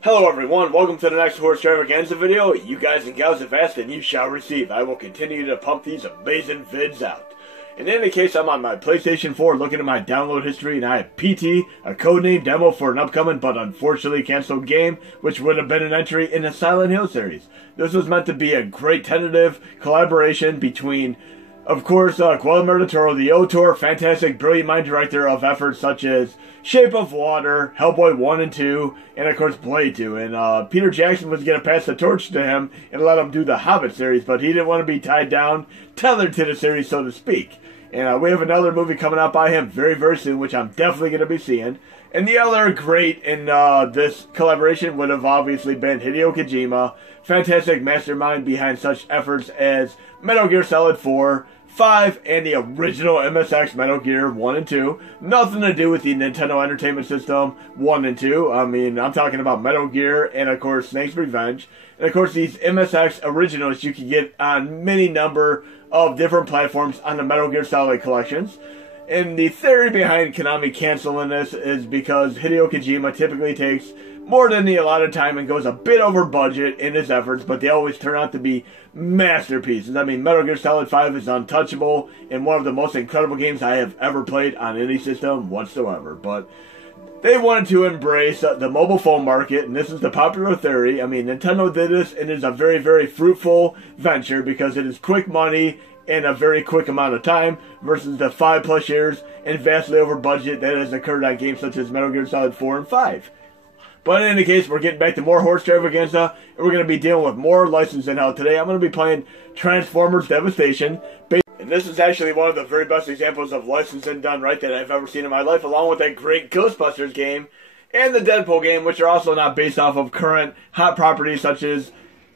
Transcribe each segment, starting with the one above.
Hello everyone, welcome to the next Stravaganza video. You guys and gals have asked and you shall receive. I will continue to pump these amazing vids out. In any case, I'm on my PlayStation 4 looking at my download history and I have PT, a codename demo for an upcoming but unfortunately cancelled game, which would have been an entry in the Silent Hill series. This was meant to be a great tentative collaboration between, of course, Guillermo del Toro, the auteur, fantastic, brilliant mind director of efforts such as Shape of Water, Hellboy 1 and 2, and of course Blade 2. And Peter Jackson was going to pass the torch to him and let him do the Hobbit series, but he didn't want to be tied down, tethered to the series, so to speak. And we have another movie coming out by him very, very soon, which I'm definitely going to be seeing. And the other great in this collaboration would have obviously been Hideo Kojima, fantastic mastermind behind such efforts as Metal Gear Solid 4, 5, and the original MSX Metal Gear 1 and 2. Nothing to do with the Nintendo Entertainment System 1 and 2. I mean, I'm talking about Metal Gear and, of course, Snake's Revenge. And, of course, these MSX originals you can get on many number of different platforms on the Metal Gear Solid collections. And the theory behind Konami canceling this is because Hideo Kojima typically takes more than the allotted time and goes a bit over budget in his efforts, but they always turn out to be masterpieces. I mean, Metal Gear Solid 5 is untouchable and one of the most incredible games I have ever played on any system whatsoever. But they wanted to embrace the mobile phone market, and this is the popular theory. I mean, Nintendo did this, and it is a very, very fruitful venture because it is quick money in a very quick amount of time versus the 5+ years and vastly over budget that has occurred on games such as Metal Gear Solid 4 and 5. But in any case, we're getting back to more Horse Stravaganza, and we're going to be dealing with more licensing hell today. I'm going to be playing Transformers Devastation. And this is actually one of the very best examples of licensing done right that I've ever seen in my life, along with that great Ghostbusters game and the Deadpool game, which are also not based off of current hot properties such as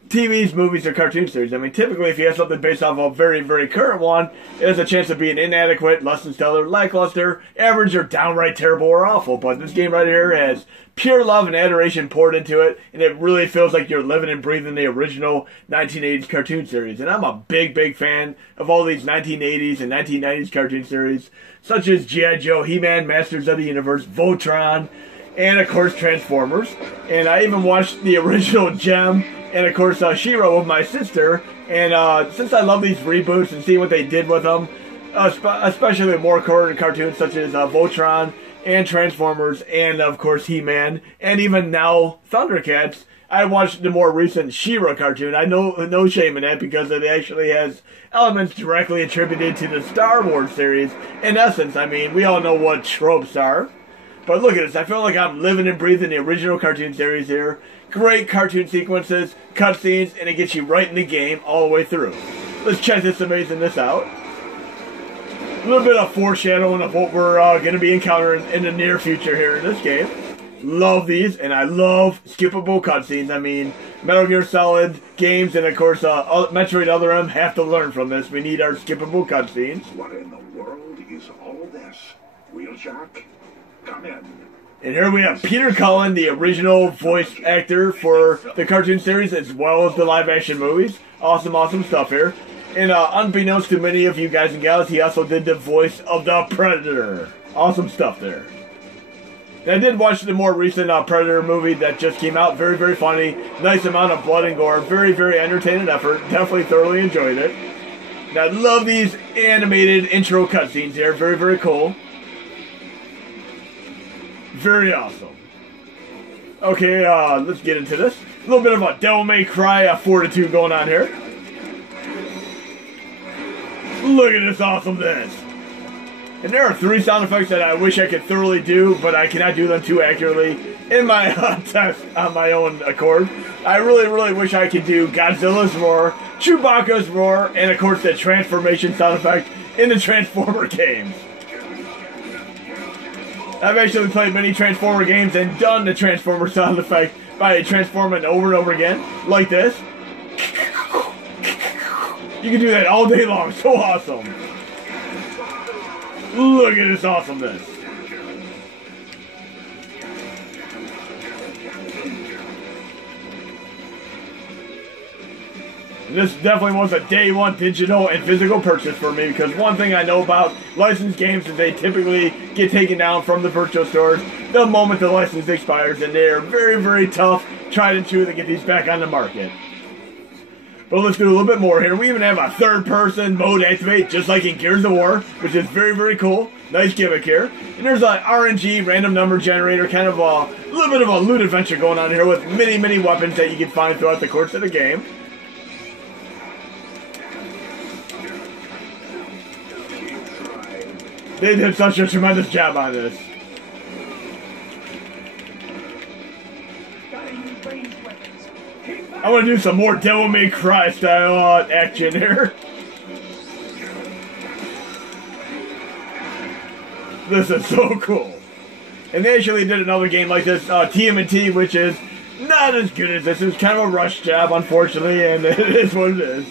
TVs, movies, or cartoon series. I mean, typically, if you have something based off of a very, very current one, it has a chance of being inadequate, less than stellar, lackluster, average, or downright terrible or awful. But this game right here has pure love and adoration poured into it, and it really feels like you're living and breathing the original 1980s cartoon series. And I'm a big, big fan of all these 1980s and 1990s cartoon series, such as G.I. Joe, He-Man, Masters of the Universe, Voltron, and, of course, Transformers. And I even watched the original Gem and, of course, She-Ra with my sister. And since I love these reboots and see what they did with them, especially more current cartoons such as Voltron and Transformers and, of course, He-Man, and even now Thundercats, I watched the more recent She-Ra cartoon. I know no shame in that because it actually has elements directly attributed to the Star Wars series. In essence, I mean, we all know what tropes are. But look at this, I feel like I'm living and breathing the original cartoon series here. Great cartoon sequences, cutscenes, and it gets you right in the game all the way through. Let's check this amazingness out. A little bit of foreshadowing of what we're going to be encountering in the near future here in this game. Love these, and I love skippable cutscenes. I mean, Metal Gear Solid games and, of course, Metroid Other M have to learn from this. We need our skippable cutscenes. What in the world is all this? Wheelshock? Come in. And here we have Peter Cullen, the original voice actor for the cartoon series as well as the live-action movies. Awesome, awesome stuff here. And unbeknownst to many of you guys and gals, he also did the voice of the Predator. Awesome stuff there. And I did watch the more recent Predator movie that just came out. Very, very funny. Nice amount of blood and gore. Very, very entertaining effort. Definitely thoroughly enjoyed it. And I love these animated intro cutscenes here. Very, very cool. Very awesome. Okay, let's get into this. A little bit of a Devil May Cry fortitude going on here. Look at this awesomeness. And there are 3 sound effects that I wish I could thoroughly do, but I cannot do them too accurately in my test on my own accord. I really, really wish I could do Godzilla's roar, Chewbacca's roar, and of course the transformation sound effect in the Transformer games. I've actually played many Transformer games and done the Transformer sound effect by transforming over and over again, like this. You can do that all day long, so awesome. Look at this awesomeness. This definitely was a day one digital and physical purchase for me, because one thing I know about licensed games is they typically get taken down from the virtual stores the moment the license expires, and they are very, very tough, tried and true to get these back on the market. But let's do a little bit more here. We even have a third-person mode activate, just like in Gears of War, which is very, very cool. Nice gimmick here. And there's an RNG, random number generator, kind of a little bit of a loot adventure going on here with many, many weapons that you can find throughout the course of the game. They did such a tremendous job on this. I want to do some more Devil May Cry style action here. This is so cool. And they actually did another game like this, TMNT, which is not as good as this. It's kind of a rush job, unfortunately, and it is what it is.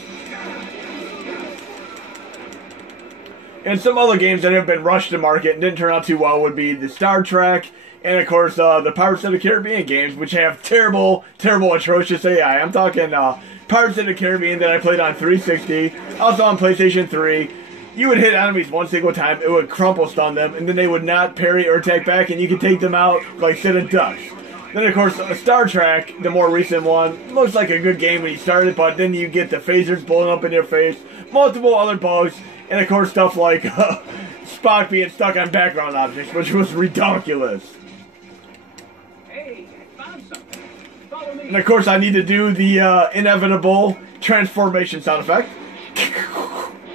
And some other games that have been rushed to market and didn't turn out too well would be the Star Trek, and of course the Pirates of the Caribbean games, which have terrible, terrible, atrocious AI. I'm talking Pirates of the Caribbean that I played on 360, also on PlayStation 3. You would hit enemies one single time, it would crumple stun them, and then they would not parry or attack back, and you could take them out like sitting ducks. Then of course Star Trek, the more recent one, looks like a good game when you start it, but then you get the phasers blowing up in your face, multiple other bugs, and of course stuff like Spock being stuck on background objects, which was ridiculous. Hey, I found something. Follow me. And of course I need to do the inevitable transformation sound effect.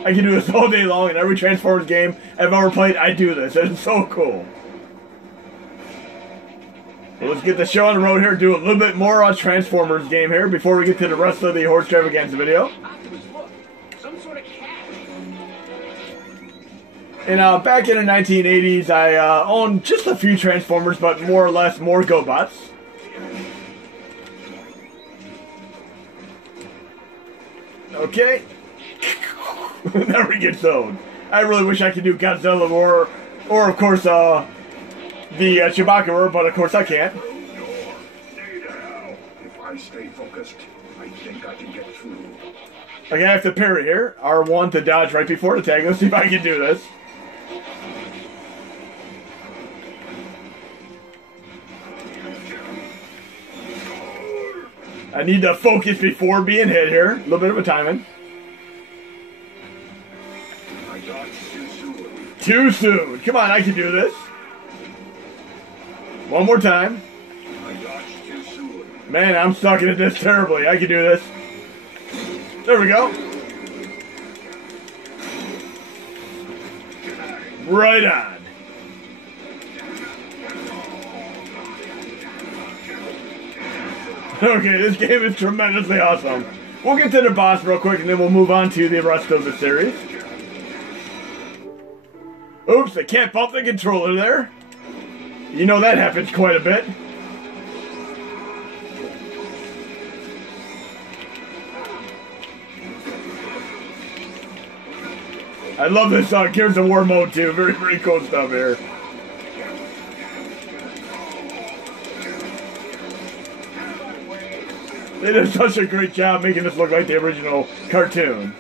I can do this all day long in every Transformers game I've ever played. I do this. It's so cool. Well, let's get the show on the road here. Do a little bit more on Transformers game here before we get to the rest of the Horse Stravaganza video. Some sort of cat. And back in the 1980s, I owned just a few Transformers, but more or less more GoBots. Okay. Never gets old. I really wish I could do Godzilla or of course, the Chewbacca roar, but of course I can't. Stay down. If I stay focused, I think I can get through. Okay, I have to parry here. R1 to dodge right before the tag. Let's see if I can do this. I need to focus before being hit here. A little bit of a timing. I dodged too soon. Too soon. Come on, I can do this. One more time. I dodged too soon. Man, I'm sucking at this terribly. I can do this. There we go. Right on. Okay, this game is tremendously awesome. We'll get to the boss real quick and then we'll move on to the rest of the series. Oops, I can't bump the controller there. You know that happens quite a bit. I love this Gears of War mode too. Very, very cool stuff here. They did such a great job making this look like the original cartoon.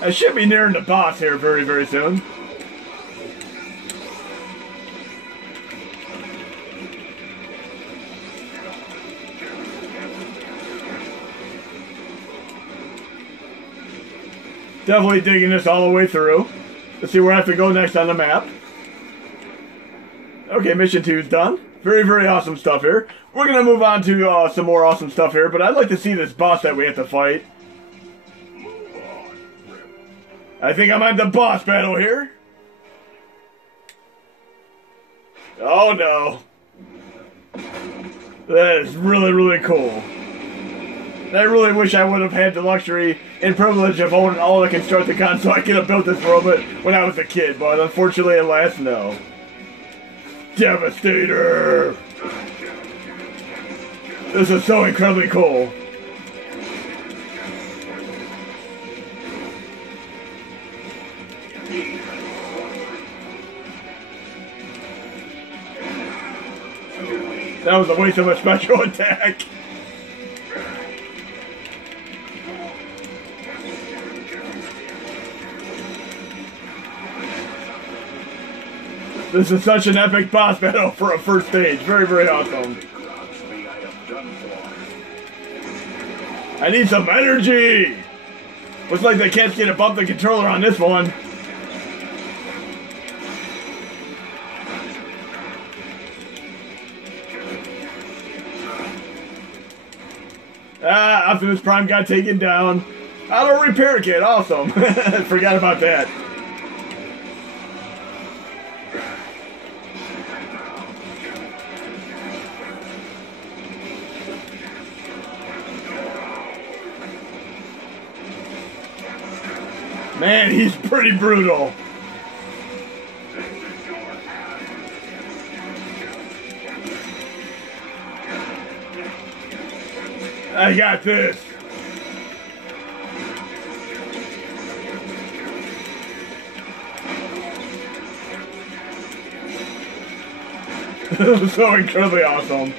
I should be nearing the boss here very, very soon. Definitely digging this all the way through. Let's see where I have to go next on the map. Okay, mission 2 is done. Very, very awesome stuff here. We're going to move on to some more awesome stuff here, but I'd like to see this boss that we have to fight. I think I'm at the boss battle here. Oh no. That is really, really cool. I really wish I would have had the luxury and privilege of owning all the Constructicons so I could have built this robot when I was a kid, but unfortunately, alas, no. Devastator! This is so incredibly cool. That was a waste of a special attack. This is such an epic boss battle for a first stage. Very, very awesome. I need some energy! Looks like they can't get to bump the controller on this one. Optimus Prime got taken down. Auto repair kit, awesome. Forgot about that. Man, he's pretty brutal. I got this. So incredibly awesome.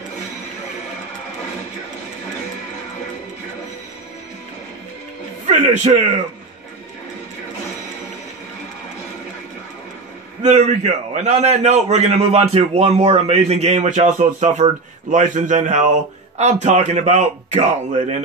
Finish him! There we go. And on that note, we're going to move on to one more amazing game which also suffered license in hell. I'm talking about Gauntlet. And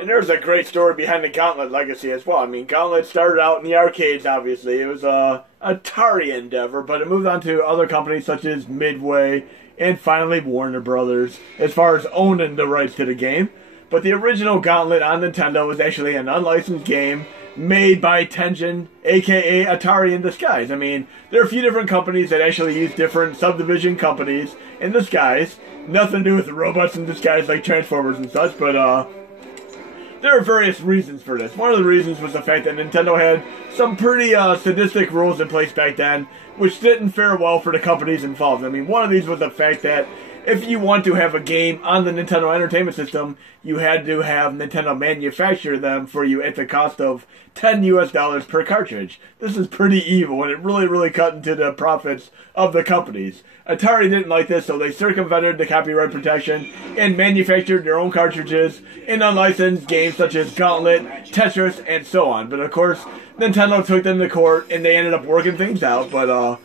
there's a great story behind the Gauntlet legacy as well. I mean, Gauntlet started out in the arcades, obviously. It was a Atari endeavor, but it moved on to other companies such as Midway and finally Warner Brothers as far as owning the rights to the game. But the original Gauntlet on Nintendo was actually an unlicensed game made by Tengen, aka Atari in disguise. I mean, there are a few different companies that actually use different subdivision companies in disguise. Nothing to do with the robots in disguise like Transformers and such, but there are various reasons for this. One of the reasons was the fact that Nintendo had some pretty sadistic rules in place back then, which didn't fare well for the companies involved. I mean, one of these was the fact that if you want to have a game on the Nintendo Entertainment System, you had to have Nintendo manufacture them for you at the cost of $10 US per cartridge. This is pretty evil, and it really cut into the profits of the companies. Atari didn't like this, so they circumvented the copyright protection and manufactured their own cartridges in unlicensed games such as Gauntlet, Tetris, and so on. But of course, Nintendo took them to court, and they ended up working things out, but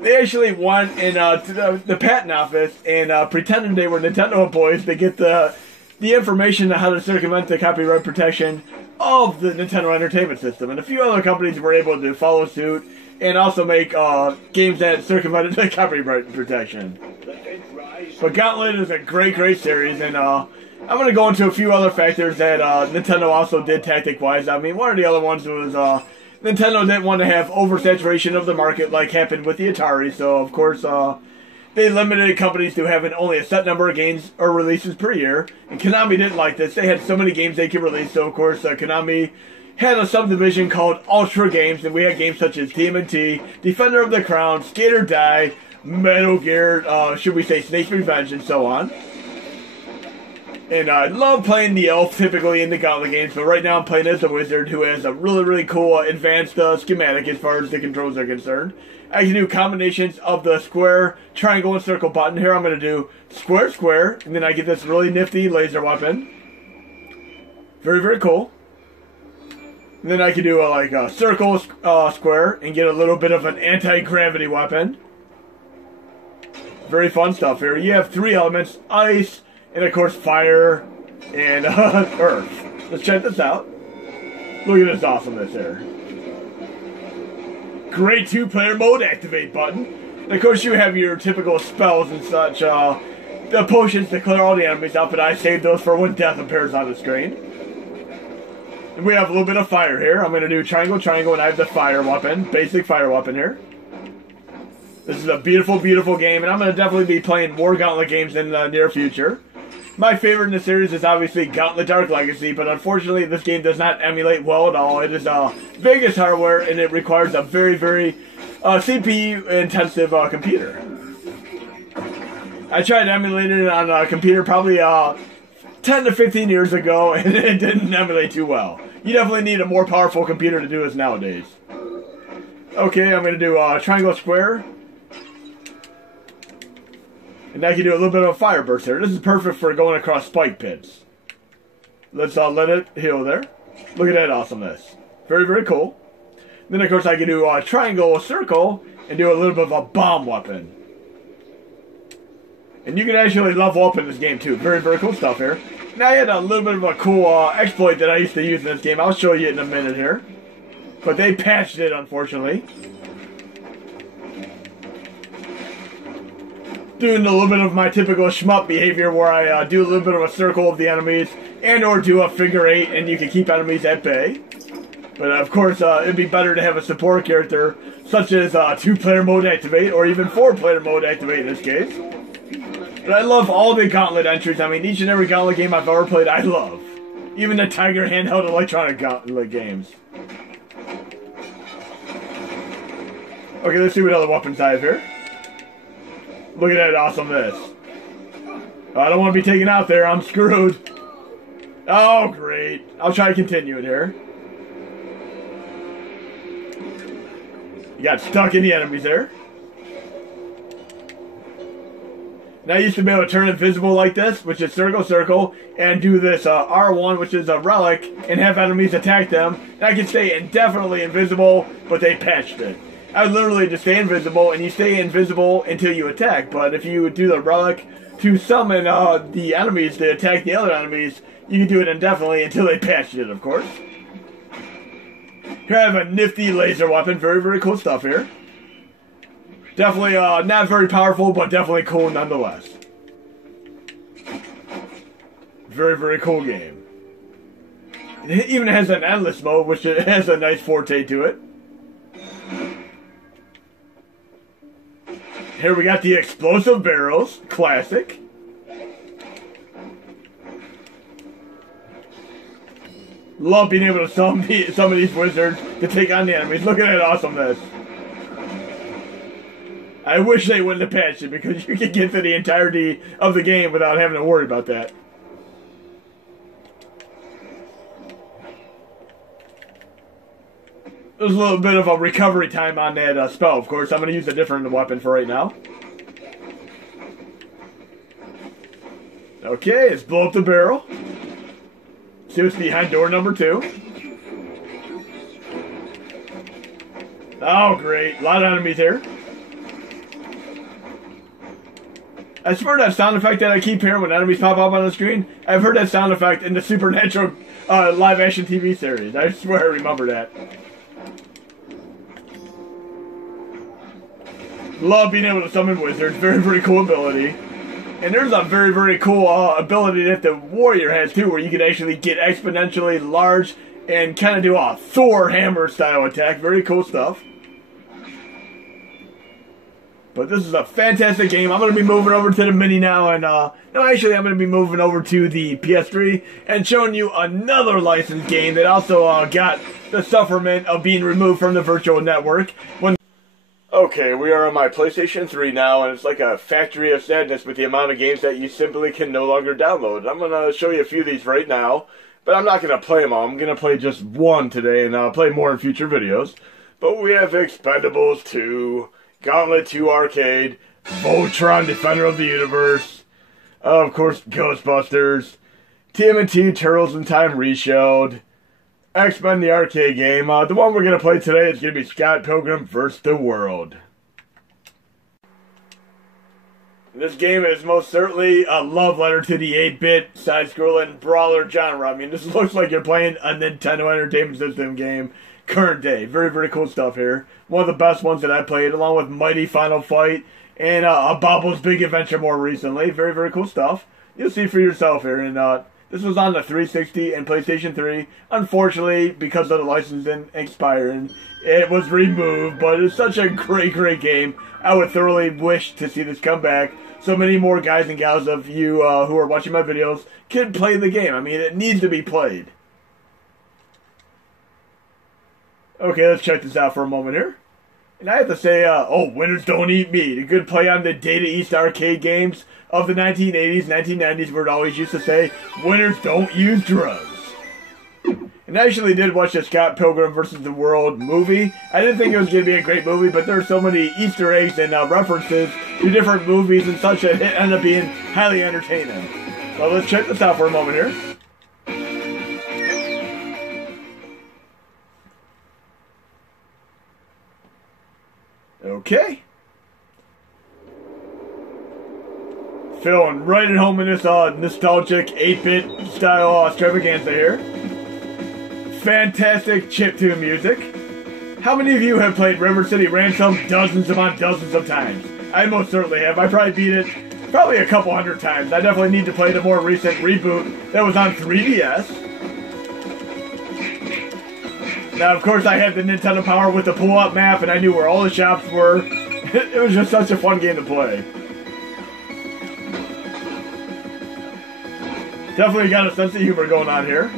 they actually went in to the patent office and pretended they were Nintendo employees to get the information on how to circumvent the copyright protection of the Nintendo Entertainment System. And a few other companies were able to follow suit and also make games that circumvented the copyright protection. But Gauntlet is a great series, and I'm going to go into a few other factors that Nintendo also did tactic-wise. I mean, one of the other ones was Nintendo didn't want to have oversaturation of the market like happened with the Atari, so of course they limited companies to having only a set number of games or releases per year. And Konami didn't like this. They had so many games they could release, so of course Konami had a subdivision called Ultra Games, and we had games such as TMNT, Defender of the Crown, Skate or Die, Metal Gear, should we say Snake's Revenge, and so on. And I love playing the elf typically in the Gauntlet games, but right now I'm playing as a wizard who has a really cool advanced schematic as far as the controls are concerned. I can do combinations of the square, triangle, and circle button. Here I'm going to do square, and then I get this really nifty laser weapon. Very cool. And then I can do a circle, square, and get a little bit of an anti-gravity weapon. Very fun stuff here. You have three elements: ice, and of course fire, and earth. Let's check this out. Look at this awesomeness here. Great two-player mode activate button. And of course you have your typical spells and such. The potions to clear all the enemies out, but I saved those for when death appears on the screen. And we have a little bit of fire here. I'm going to do triangle, and I have the fire weapon. Basic fire weapon here. This is a beautiful game, and I'm going to definitely be playing more Gauntlet games in the near future. My favorite in the series is obviously Gauntlet Dark Legacy, but unfortunately this game does not emulate well at all. It is Vegas hardware, and it requires a very CPU-intensive computer. I tried emulating it on a computer probably 10 to 15 years ago, and it didn't emulate too well. You definitely need a more powerful computer to do this nowadays. Okay, I'm going to do triangle, square. And I can do a little bit of a fire burst here. This is perfect for going across spike pits. Let's let it heal there. Look at that awesomeness. Very cool. Then of course I can do a triangle, circle, and do a little bit of a bomb weapon. And you can actually level up in this game too. Very, very cool stuff here. Now I had a little bit of a cool exploit that I used to use in this game. I'll show you in a minute here. But they patched it, unfortunately. Doing a little bit of my typical shmup behavior where I do a little bit of a circle of the enemies and or do a figure 8 and you can keep enemies at bay. But of course, it'd be better to have a support character such as 2-player mode activate or even 4-player mode activate in this case. But I love all the Gauntlet entries. I mean, each and every Gauntlet game I've ever played, I love. Even the Tiger handheld electronic Gauntlet games. Okay, let's see what other weapons I have here. Look at that awesomeness. I don't want to be taken out there. I'm screwed. Oh, great. I'll try to continue it here. You got stuck in the enemies there. Now I used to be able to turn invisible like this, which is circle, circle, and do this R1, which is a relic, and have enemies attack them. And I can stay indefinitely invisible, but they patched it. I would literally just stay invisible, and you stay invisible until you attack. But if you do the relic to summon the enemies to attack the other enemies, you can do it indefinitely until they patch it, of course. Here I have a nifty laser weapon. Very, very cool stuff here. Definitely not very powerful, but definitely cool nonetheless. Very, very cool game. It even has an endless mode, which has a nice forte to it. Here we got the explosive barrels, classic. Love being able to summon these wizards to take on the enemies. Look at that awesomeness. I wish they wouldn't have patched it because you could get to the entirety of the game without having to worry about that. There's a little bit of a recovery time on that spell, of course. I'm going to use a different weapon for right now. Okay, let's blow up the barrel. See what's behind door number 2. Oh, great. A lot of enemies here. I swear that sound effect that I keep hearing when enemies pop up on the screen, I've heard that sound effect in the Supernatural live-action TV series. I swear I remember that. Love being able to summon wizards. Very, very cool ability. And there's a very, very cool ability that the warrior has too, where you can actually get exponentially large and kind of do a Thor hammer style attack. Very cool stuff. But this is a fantastic game. I'm going to be moving over to the Mini now, and no, actually I'm going to be moving over to the PS3 and showing you another licensed game that also got the sufferment of being removed from the virtual network. Okay, we are on my PlayStation 3 now, and it's like a factory of sadness with the amount of games that you simply can no longer download. I'm going to show you a few of these right now, but I'm not going to play them all. I'm going to play just one today, and I'll play more in future videos. But we have Expendables 2, Gauntlet 2 Arcade, Voltron Defender of the Universe, of course Ghostbusters, TMNT Turtles in Time Reshelled, X-Men the arcade game. The one we're going to play today is going to be Scott Pilgrim vs. the World. This game is most certainly a love letter to the 8-bit side-scrolling brawler genre. I mean, this looks like you're playing a Nintendo Entertainment System game current day. Very, very cool stuff here. One of the best ones that I played, along with Mighty Final Fight and Bobo's Big Adventure more recently. Very, very cool stuff. You'll see for yourself here. And this was on the 360 and PlayStation 3. Unfortunately, because of the licensing expiring, it was removed. But it's such a great, great game. I would thoroughly wish to see this come back. So many more guys and gals of you who are watching my videos can play the game. I mean, it needs to be played. Okay, let's check this out for a moment here. And I have to say, oh, winners don't eat meat. A good play on the Data East arcade games of the 1980s, 1990s, where it always used to say, winners don't use drugs. And I actually did watch the Scott Pilgrim vs. the World movie. I didn't think it was going to be a great movie, but there are so many Easter eggs and references to different movies and such that it ended up being highly entertaining. Well, let's check this out for a moment here. Okay. Feeling right at home in this nostalgic 8-bit style Stravaganza here. Fantastic chiptune music. How many of you have played River City Ransom dozens upon dozens of times? I most certainly have. I probably beat it probably a couple hundred times. I definitely need to play the more recent reboot that was on 3DS. Now, of course, I had the Nintendo Power with the pull-up map, and I knew where all the shops were. It was just such a fun game to play. Definitely got a sense of humor going on here.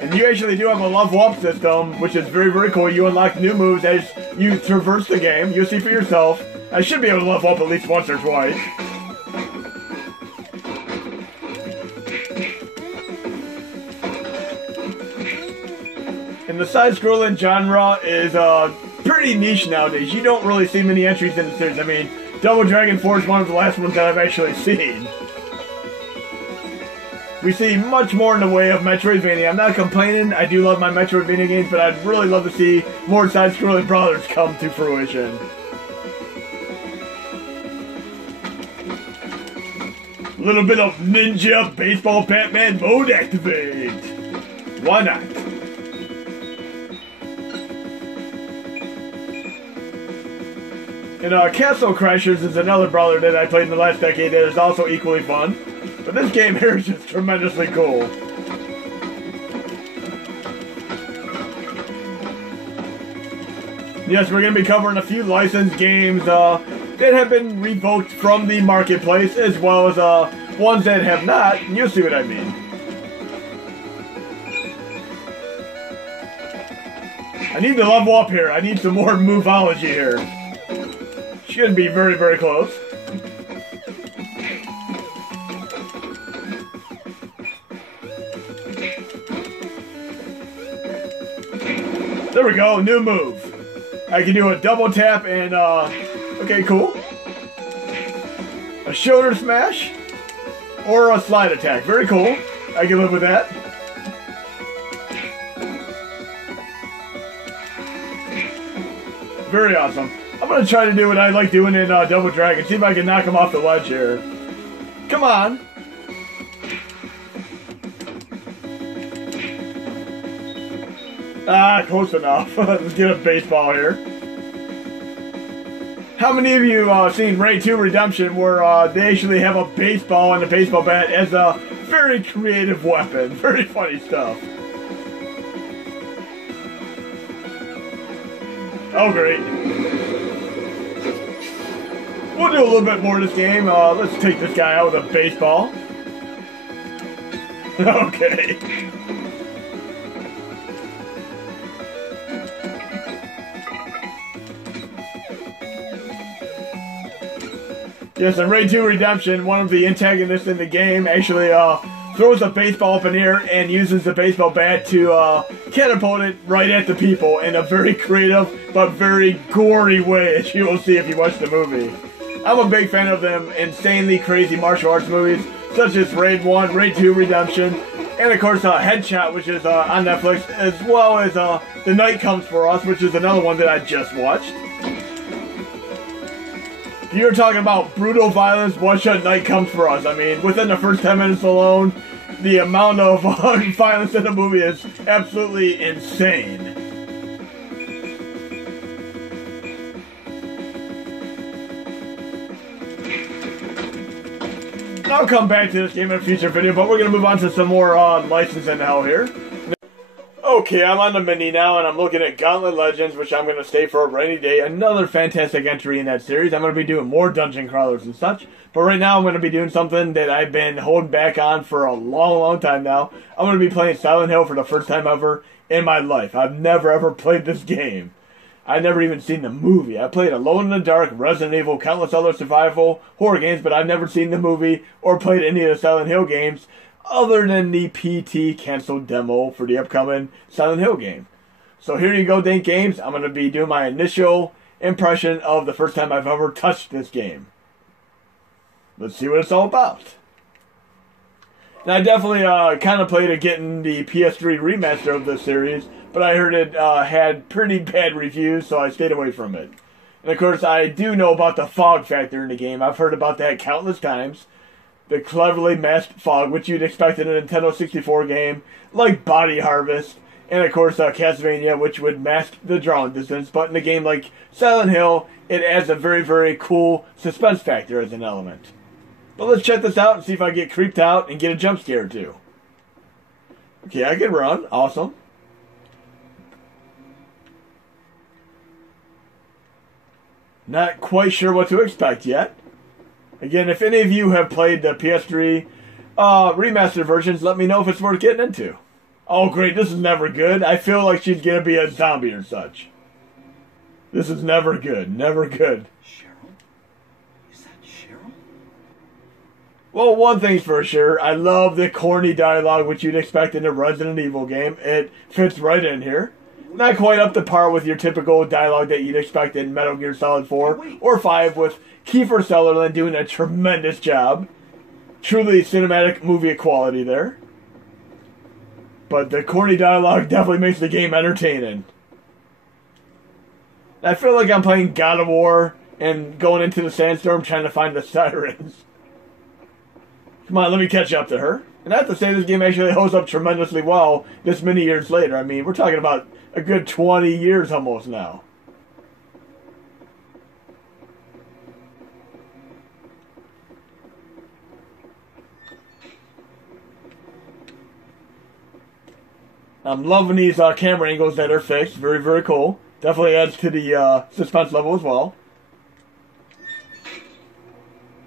And you actually do have a level up system, which is very, very cool. You unlock new moves as you traverse the game. You'll see for yourself. I should be able to level up at least once or twice. And the side-scrolling genre is pretty niche nowadays. You don't really see many entries in the series. I mean, Double Dragon 4 is one of the last ones that I've actually seen. We see much more in the way of Metroidvania. I'm not complaining. I do love my Metroidvania games, but I'd really love to see more side-scrolling brawlers come to fruition. A little bit of Ninja Baseball Batman mode activate. Why not? And Castle Crashers is another brawler that I played in the last decade that is also equally fun. But this game here is just tremendously cool. Yes, we're going to be covering a few licensed games that have been revoked from the marketplace, as well as ones that have not, and you'll see what I mean. I need to level up here. I need some more moveology here. Should be very, very close. There we go, new move. I can do a double tap and, okay, cool. A shoulder smash, or a slide attack. Very cool. I can live with that. Very awesome. I'm going to try to do what I like doing in Double Dragon. See if I can knock him off the ledge here. Come on. Ah, close enough. Let's get a baseball here. How many of you seen Raid 2 Redemption where they actually have a baseball and a baseball bat as a very creative weapon? Very funny stuff. Oh, great. We'll do a little bit more of this game. Let's take this guy out with a baseball. Okay. Yes, in Raid 2 Redemption, one of the antagonists in the game actually throws a baseball up in the air and uses the baseball bat to catapult it right at the people in a very creative but very gory way, as you will see if you watch the movie. I'm a big fan of them insanely crazy martial arts movies, such as Raid 1, Raid 2 Redemption, and of course Headshot, which is on Netflix, as well as The Night Comes For Us, which is another one that I just watched. If you're talking about brutal violence, One Shot Night Comes For Us. I mean, within the first 10 minutes alone, the amount of violence in the movie is absolutely insane. I'll come back to this game in a future video, but we're going to move on to some more licensing hell here. Okay, I'm on the mini now, and I'm looking at Gauntlet Legends, which I'm going to stay for a rainy day. Another fantastic entry in that series. I'm going to be doing more dungeon crawlers and such. But right now, I'm going to be doing something that I've been holding back on for a long, long time now. I'm going to be playing Silent Hill for the first time ever in my life. I've never, ever played this game. I've never even seen the movie. I played Alone in the Dark, Resident Evil, countless other survival horror games, but I've never seen the movie or played any of the Silent Hill games other than the PT canceled demo for the upcoming Silent Hill game. So here you go, Dink Games. I'm going to be doing my initial impression of the first time I've ever touched this game. Let's see what it's all about. And I definitely contemplated getting the PS3 remaster of this series, but I heard it had pretty bad reviews, so I stayed away from it. And of course, I do know about the fog factor in the game. I've heard about that countless times. The cleverly masked fog, which you'd expect in a Nintendo 64 game, like Body Harvest, and of course Castlevania, which would mask the drawing distance. But in a game like Silent Hill, it adds a very, very cool suspense factor as an element. But let's check this out and see if I get creeped out and get a jump scare too. Okay, I can run. Awesome. Not quite sure what to expect yet. Again, if any of you have played the PS3 remastered versions, let me know if it's worth getting into. Oh great, this is never good. I feel like she's gonna be a zombie or such. This is never good. Never good. Cheryl? Is that Cheryl? Well, one thing's for sure. I love the corny dialogue which you'd expect in a Resident Evil game. It fits right in here. Not quite up to par with your typical dialogue that you'd expect in Metal Gear Solid 4 or 5, with Kiefer Sutherland doing a tremendous job. Truly cinematic movie quality there. But the corny dialogue definitely makes the game entertaining. I feel like I'm playing God of War and going into the sandstorm trying to find the sirens. Come on, let me catch up to her. And I have to say, this game actually holds up tremendously well this many years later. I mean, we're talking about a good 20 years almost now. I'm loving these camera angles that are fixed. Very, very cool. Definitely adds to the suspense level as well.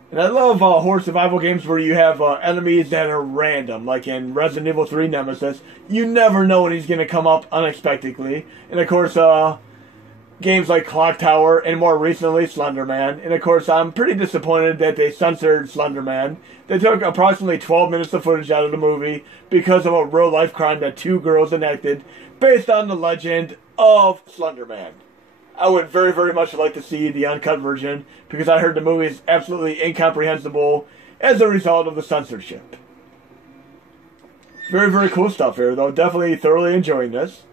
And I love horror survival games where you have enemies that are random, like in Resident Evil 3 Nemesis. You never know when he's going to come up unexpectedly. And of course, games like Clock Tower and more recently Slender Man. And of course, I'm pretty disappointed that they censored Slender Man. They took approximately 12 minutes of footage out of the movie because of a real-life crime that two girls enacted based on the legend of Slender Man. I would very, very much like to see the uncut version because I heard the movie is absolutely incomprehensible as a result of the censorship. Very, very cool stuff here, though. Definitely thoroughly enjoying this.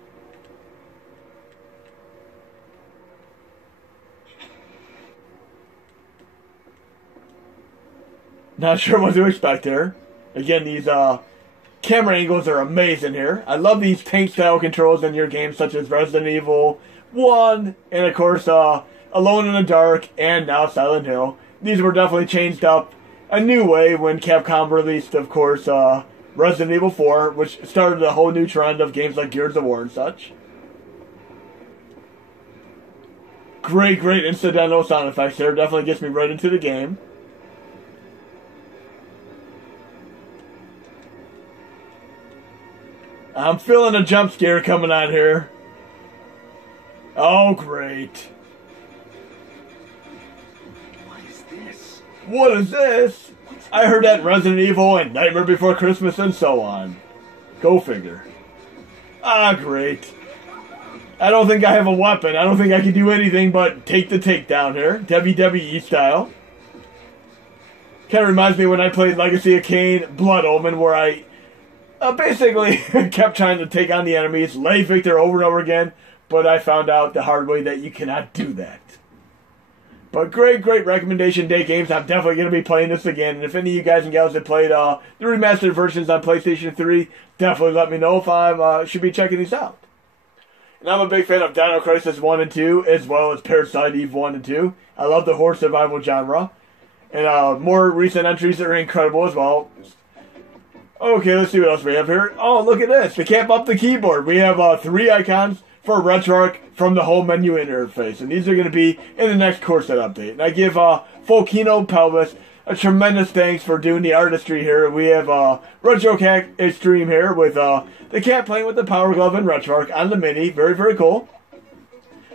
Not sure what to expect here. Again, these camera angles are amazing here. I love these tank-style controls in your games such as Resident Evil 1, and of course, Alone in the Dark, and now Silent Hill. These were definitely changed up a new way when Capcom released, of course, Resident Evil 4, which started a whole new trend of games like Gears of War and such. Great, great incidental sound effects here. Definitely gets me right into the game. I'm feeling a jump scare coming on here. Oh, great. What is this? What is this? I heard that Resident Evil and Nightmare Before Christmas and so on. Go figure. Ah, great. I don't think I have a weapon. I don't think I can do anything but take the takedown here. WWE style. Kind of reminds me when I played Legacy of Kain, Blood Omen, where I basically kept trying to take on the enemies, lay Victor over and over again, but I found out the hard way that you cannot do that. But great, great recommendation day games. I'm definitely going to be playing this again. And if any of you guys and gals have played the remastered versions on PlayStation 3, definitely let me know if I should be checking these out. And I'm a big fan of Dino Crisis 1 and 2, as well as Parasite Eve 1 and 2. I love the horror survival genre. And more recent entries are incredible as well. Okay, let's see what else we have here. Oh, look at this. To camp up the keyboard, we have 3 icons for RetroArch from the home menu interface. And these are going to be in the next core set update. And I give Volcano Pelvis a tremendous thanks for doing the artistry here. We have RetroCat Extreme here with the cat playing with the Power Glove and RetroArch on the Mini. Very, very cool.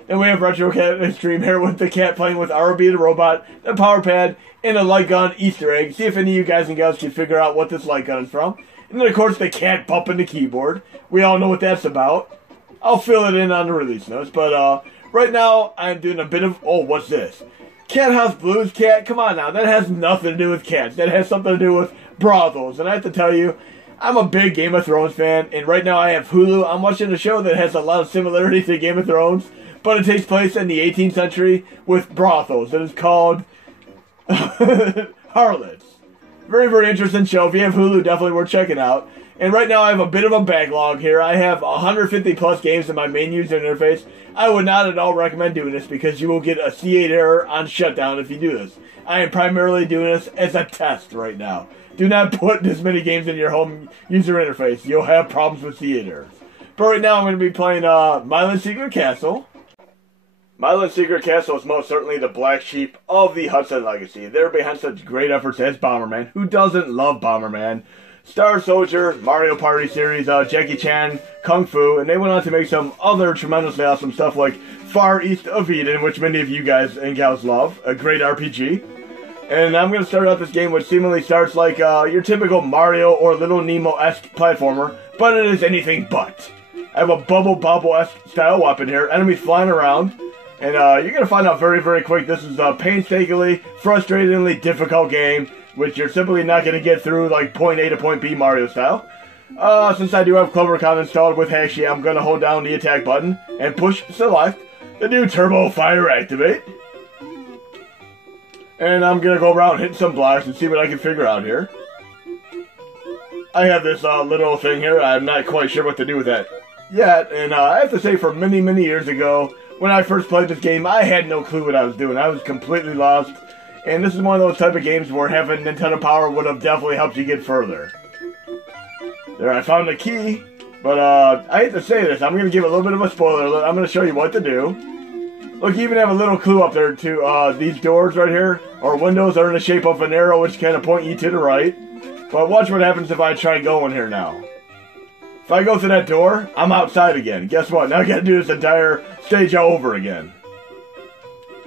And we have RetroCat Extreme here with the cat playing with RB the Robot, the Power Pad, and a light gun Easter egg. See if any of you guys and gals can figure out what this light gun is from. And then, of course, the cat bumping the keyboard. We all know what that's about. I'll fill it in on the release notes. But right now, I'm doing a bit of... Oh, what's this? Cat House Blues Cat? Come on now. That has nothing to do with cats. That has something to do with brothels. And I have to tell you, I'm a big Game of Thrones fan, and right now I have Hulu. I'm watching a show that has a lot of similarities to Game of Thrones, but it takes place in the 18th century with brothels. It is called Harlots. Very, very interesting show. If you have Hulu, definitely worth checking out. And right now I have a bit of a backlog here. I have 150 plus games in my main user interface. I would not at all recommend doing this because you will get a C8 error on shutdown if you do this. I am primarily doing this as a test right now. Do not put this many games in your home user interface. You'll have problems with C8 errors. But right now I'm going to be playing Milan Secret Castle. Milan Secret Castle is most certainly the black sheep of the Hudson Legacy. They're behind such great efforts as Bomberman. Who doesn't love Bomberman? Star Soldier, Mario Party series, Jackie Chan, Kung Fu, and they went on to make some other tremendously awesome stuff like Far East of Eden, which many of you guys and gals love, a great RPG. And I'm going to start out this game which seemingly starts like your typical Mario or Little Nemo-esque platformer, but it is anything but. I have a Bubble Bobble-esque style weapon here, enemies flying around, and you're going to find out very, very quick this is a painstakingly, frustratingly difficult game, which you're simply not going to get through like point A to point B Mario style. Since I do have CloverCon installed with Hashi, I'm going to hold down the attack button and push select to do Turbo Fire Activate. And I'm going to go around hitting some blocks and see what I can figure out here. I have this little thing here. I'm not quite sure what to do with that yet. And I have to say, for many, many years ago, when I first played this game, I had no clue what I was doing. I was completely lost. And this is one of those type of games where having Nintendo Power would have definitely helped you get further. There, I found the key. But I hate to say this. I'm going to give a little bit of a spoiler alert. I'm going to show you what to do. Look, you even have a little clue up there to these doors right here, or windows are in the shape of an arrow which kind of point you to the right. But watch what happens if I try going here now. If I go through that door, I'm outside again. Guess what? Now I got to do this entire stage all over again.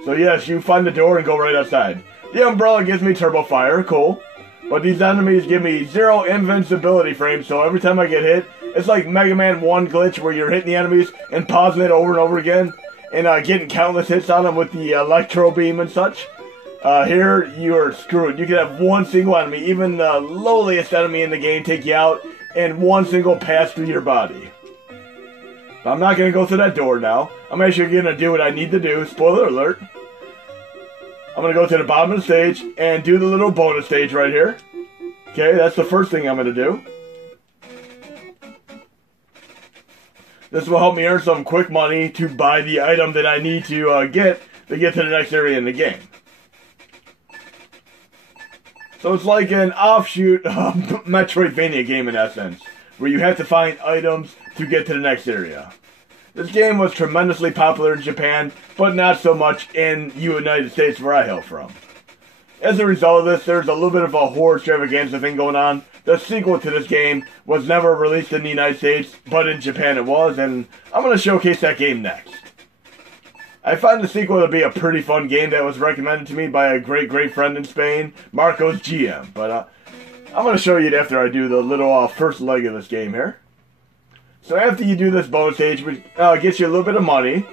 So yes, you find the door and go right outside. The umbrella gives me turbo fire, cool. But these enemies give me 0 invincibility frames, so every time I get hit, it's like Mega Man 1 glitch where you're hitting the enemies and pausing it over and over again. And getting countless hits on them with the electro beam and such. Here, you're screwed. You can have one single enemy, even the lowliest enemy in the game, take you out in one single pass through your body. But I'm not going to go through that door now. I'm actually going to do what I need to do. Spoiler alert. I'm going to go to the bottom of the stage and do the little bonus stage right here. Okay, that's the first thing I'm going to do. This will help me earn some quick money to buy the item that I need to get to the next area in the game. So it's like an offshoot Metroidvania game in essence, where you have to find items to get to the next area. This game was tremendously popular in Japan, but not so much in the United States where I hail from. As a result of this, there's a little bit of a horror extravaganza thing going on. The sequel to this game was never released in the United States, but in Japan it was, and I'm going to showcase that game next. I found the sequel to be a pretty fun game that was recommended to me by a great, great friend in Spain, Marco's GM, but I'm going to show you it after I do the little first leg of this game here. So after you do this bonus stage, which gets you a little bit of money,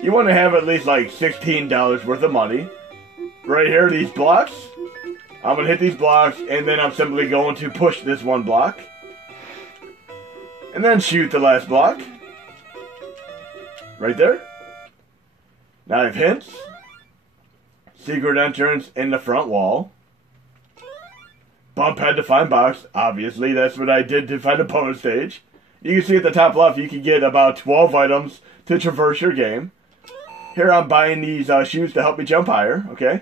you want to have at least like $16 worth of money. Right here, these blocks. I'm going to hit these blocks, and then I'm simply going to push this one block. And then shoot the last block. Right there. Now I have hints. Secret entrance in the front wall. Bump head to find box. Obviously, that's what I did to find a bonus stage. You can see at the top left, you can get about 12 items to traverse your game. Here I'm buying these shoes to help me jump higher, okay?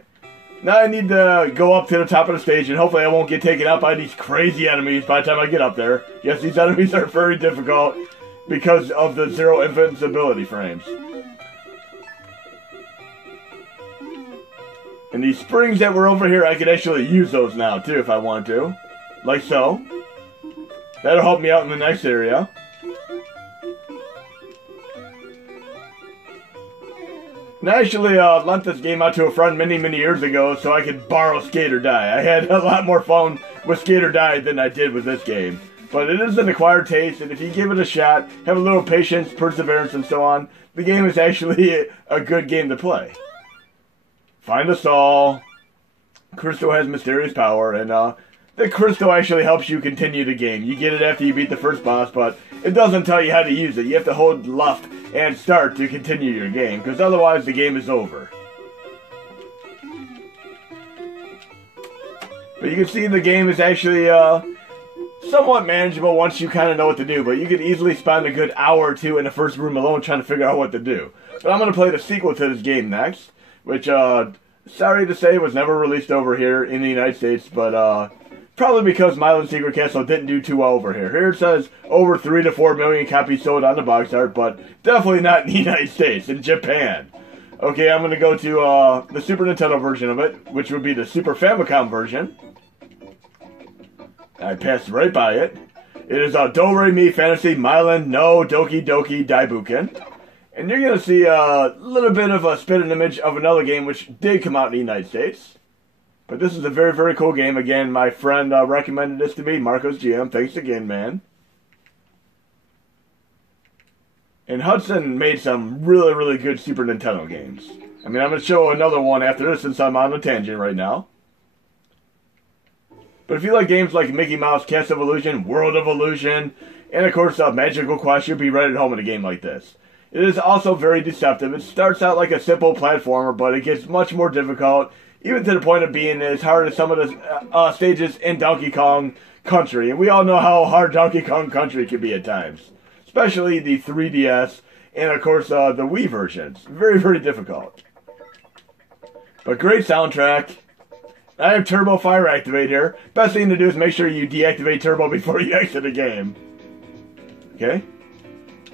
Now I need to go up to the top of the stage, and hopefully I won't get taken out by these crazy enemies by the time I get up there. Yes, these enemies are very difficult because of the 0 invincibility frames. And these springs that were over here, I could actually use those now, too, if I want to. Like so. That'll help me out in the next area. And I actually lent this game out to a friend many, many years ago so I could borrow Skate or Die. I had a lot more fun with Skate or Die than I did with this game. But it is an acquired taste, and if you give it a shot, have a little patience, perseverance, and so on, the game is actually a good game to play. Find us all. Crystal has mysterious power, and the crystal actually helps you continue the game. You get it after you beat the first boss, but it doesn't tell you how to use it. You have to hold left and start to continue your game, because otherwise the game is over. But you can see the game is actually somewhat manageable once you kind of know what to do, but you could easily spend a good hour or two in the first room alone trying to figure out what to do. But I'm going to play the sequel to this game next, which, sorry to say, was never released over here in the United States, but probably because Milan Secret Castle didn't do too well over here. Here it says over 3 to 4 million copies sold on the box art, but definitely not in the United States, in Japan. Okay, I'm going to go to the Super Nintendo version of it, which would be the Super Famicom version. I passed right by it. It is a Do Re Mi Fantasy Milan no Doki Doki Daibuken. And you're going to see a little bit of a spitting image of another game which did come out in the United States. But this is a very, very cool game. Again, my friend recommended this to me, Marcos GM. Thanks again, man. And Hudson made some really, really good Super Nintendo games. I mean, I'm going to show another one after this since I'm on a tangent right now. But if you like games like Mickey Mouse, Castle of Illusion, World of Illusion, and of course Magical Quest, you'll be right at home in a game like this. It is also very deceptive. It starts out like a simple platformer, but it gets much more difficult, even to the point of being as hard as some of the stages in Donkey Kong Country. And we all know how hard Donkey Kong Country can be at times. Especially the 3DS and, of course, the Wii versions. Very, very difficult. But great soundtrack. I have Turbo Fire Activate here. Best thing to do is make sure you deactivate Turbo before you exit the game. Okay.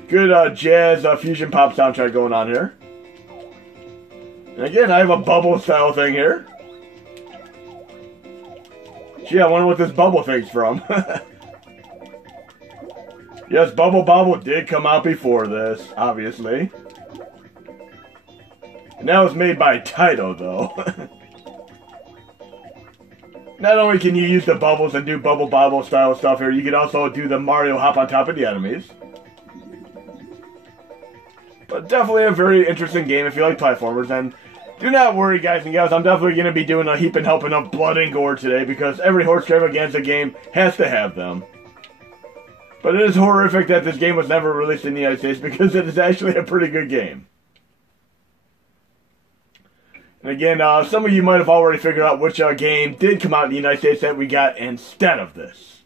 Good jazz fusion pop soundtrack going on here. And again, I have a bubble style thing here. Gee, I wonder what this bubble thing's from. Yes, Bubble Bobble did come out before this, obviously. And that was made by Taito, though. Not only can you use the bubbles and do Bubble Bobble style stuff here, you can also do the Mario hop on top of the enemies. But definitely a very interesting game if you like platformers. And do not worry, guys and gals, I'm definitely going to be doing a heap and helping of blood and gore today, because every Horse Stravaganza game has to have them. But it is horrific that this game was never released in the United States, because it is actually a pretty good game. And again, some of you might have already figured out which game did come out in the United States that we got instead of this.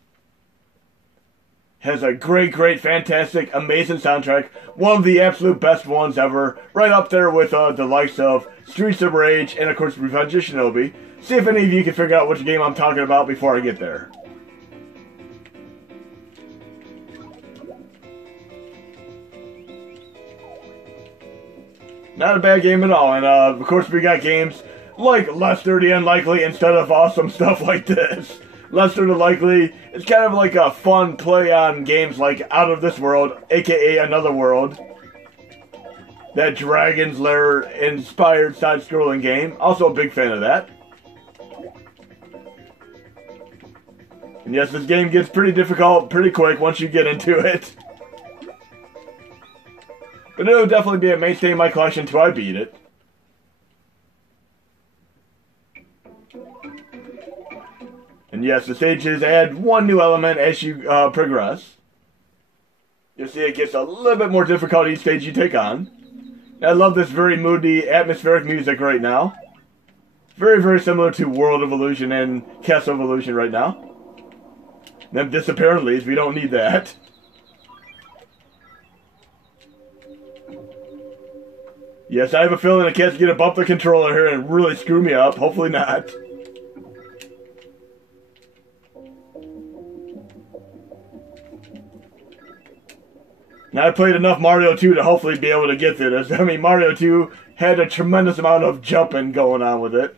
Has a great, great, fantastic, amazing soundtrack. One of the absolute best ones ever. Right up there with the likes of Streets of Rage and, of course, Revenge of Shinobi. See if any of you can figure out which game I'm talking about before I get there. Not a bad game at all, and of course we got games like Lester the Unlikely instead of awesome stuff like this. Lester the Likely is kind of like a fun play on games like Out of This World, aka Another World. That Dragon's Lair inspired side-scrolling game. Also a big fan of that. And yes, this game gets pretty difficult pretty quick once you get into it. But it'll definitely be a mainstay in my collection until I beat it. And yes, the stages add one new element as you progress. You'll see it gets a little bit more difficult each stage you take on. And I love this very moody, atmospheric music right now. Very, very similar to World of Illusion and Castle of Illusion right now. Them disappearing leaves, we don't need that. Yes, I have a feeling the cat's gonna bump the controller here and really screw me up. Hopefully not. Now, I played enough Mario 2 to hopefully be able to get through this. I mean, Mario 2 had a tremendous amount of jumping going on with it.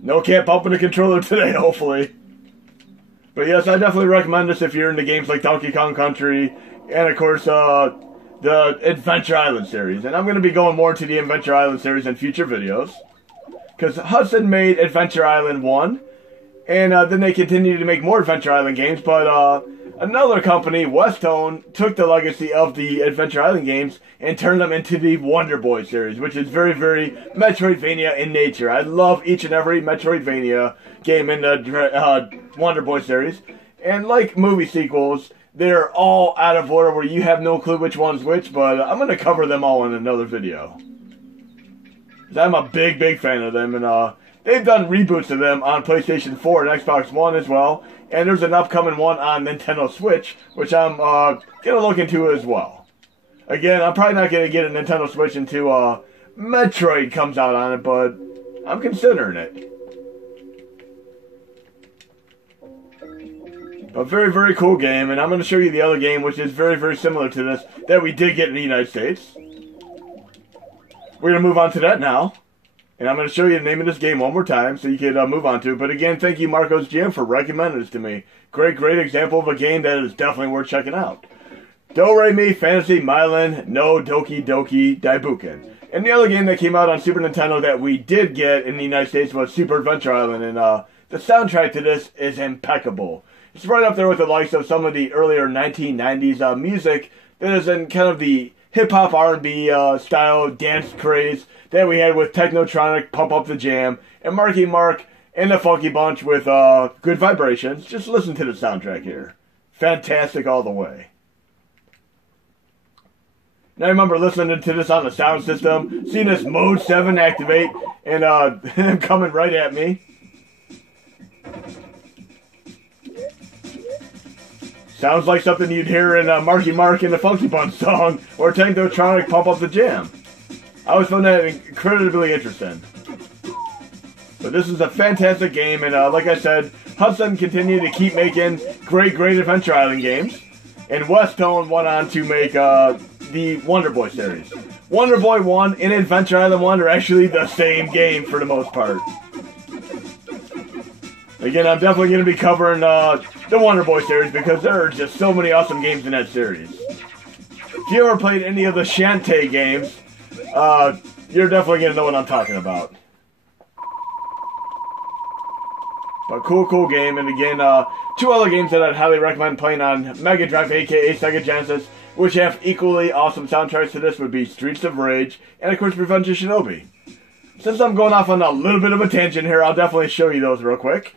No cat bumping the controller today, hopefully. But yes, I definitely recommend this if you're into games like Donkey Kong Country, and of course, the Adventure Island series. And I'm going to be going more into the Adventure Island series in future videos. Because Hudson made Adventure Island 1, and then they continued to make more Adventure Island games, but another company, Westone, took the legacy of the Adventure Island games and turned them into the Wonder Boy series, which is very, very Metroidvania in nature. I love each and every Metroidvania game in the Wonder Boy series. And like movie sequels, they're all out of order where you have no clue which one's which, but I'm going to cover them all in another video. I'm a big, big fan of them, and they've done reboots of them on PlayStation 4 and Xbox One as well. And there's an upcoming one on Nintendo Switch, which I'm going to look into as well. Again, I'm probably not going to get a Nintendo Switch until Metroid comes out on it, but I'm considering it. A very, very cool game, and I'm going to show you the other game, which is very, very similar to this, that we did get in the United States. We're going to move on to that now. And I'm going to show you the name of this game one more time so you can move on to it. But again, thank you, Marcos GM, for recommending this to me. Great, great example of a game that is definitely worth checking out. Do-Re-Mi Fantasy Milan no Doki Doki Daibuken. And the other game that came out on Super Nintendo that we did get in the United States was Super Adventure Island. And the soundtrack to this is impeccable. It's right up there with the likes of some of the earlier 1990s music that is in kind of the hip-hop R&B style dance craze that we had with Technotronic, Pump Up the Jam, and Marky Mark and the Funky Bunch with Good Vibrations. Just listen to the soundtrack here. Fantastic all the way. Now I remember listening to this on the sound system, seeing this Mode 7 activate, and them coming right at me. Sounds like something you'd hear in Marky Mark and the Funky Bunch song, or Technotronic Pump Up the Jam. I always found that incredibly interesting. But this is a fantastic game, and like I said, Hudson continued to keep making great, great Adventure Island games. And Westone went on to make the Wonder Boy series. Wonder Boy 1 and Adventure Island 1 are actually the same game for the most part. Again, I'm definitely going to be covering the Wonder Boy series because there are just so many awesome games in that series. If you ever played any of the Shantae games, you're definitely going to know what I'm talking about. But cool game, and again, two other games that I'd highly recommend playing on Mega Drive, aka Sega Genesis, which have equally awesome soundtracks to this, would be Streets of Rage, and of course Revenge of Shinobi. Since I'm going off on a little bit of a tangent here, I'll definitely show you those real quick.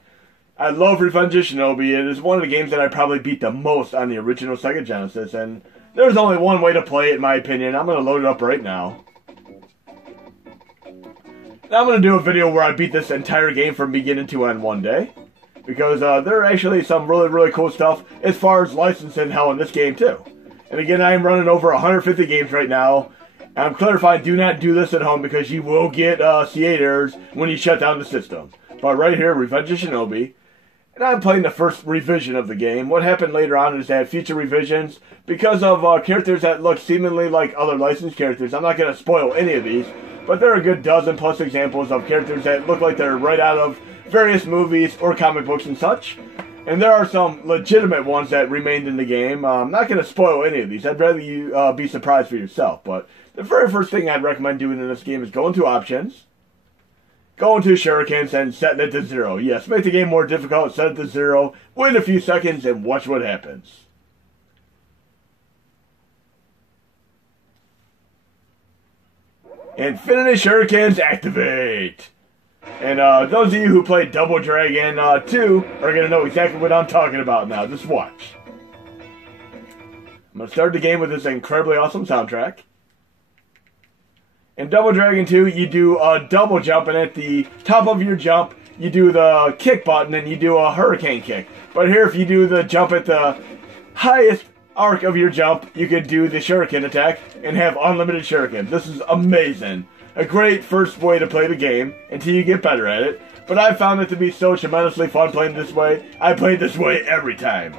I love Revenge of Shinobi. It is one of the games that I probably beat the most on the original Sega Genesis, and there's only one way to play it in my opinion. I'm going to load it up right now. Now I'm going to do a video where I beat this entire game from beginning to end one day. Because there are actually some really, really cool stuff as far as licensing hell in this game too. And again, I am running over 150 games right now. And I'm clarifying, do not do this at home because you will get CA errors when you shut down the system. But right here, Revenge of Shinobi. And I'm playing the first revision of the game. What happened later on is that future revisions, because of characters that look seemingly like other licensed characters, I'm not going to spoil any of these, but there are a good dozen plus examples of characters that look like they're right out of various movies or comic books and such. And there are some legitimate ones that remained in the game. I'm not going to spoil any of these. I'd rather you be surprised for yourself. But the very first thing I'd recommend doing in this game is go into options, go into shurikens, and set it to 0. Yes, make the game more difficult, set it to 0, wait a few seconds, and watch what happens. Infinity Shurikens activate! And those of you who played Double Dragon 2 are going to know exactly what I'm talking about now. Just watch. I'm going to start the game with this incredibly awesome soundtrack. In Double Dragon 2, you do a double jump, and at the top of your jump, you do the kick button, and you do a hurricane kick. But here, if you do the jump at the highest arc of your jump, you could do the shuriken attack and have unlimited shurikens. This is amazing. A great first way to play the game until you get better at it. But I found it to be so tremendously fun playing this way. I play this way every time.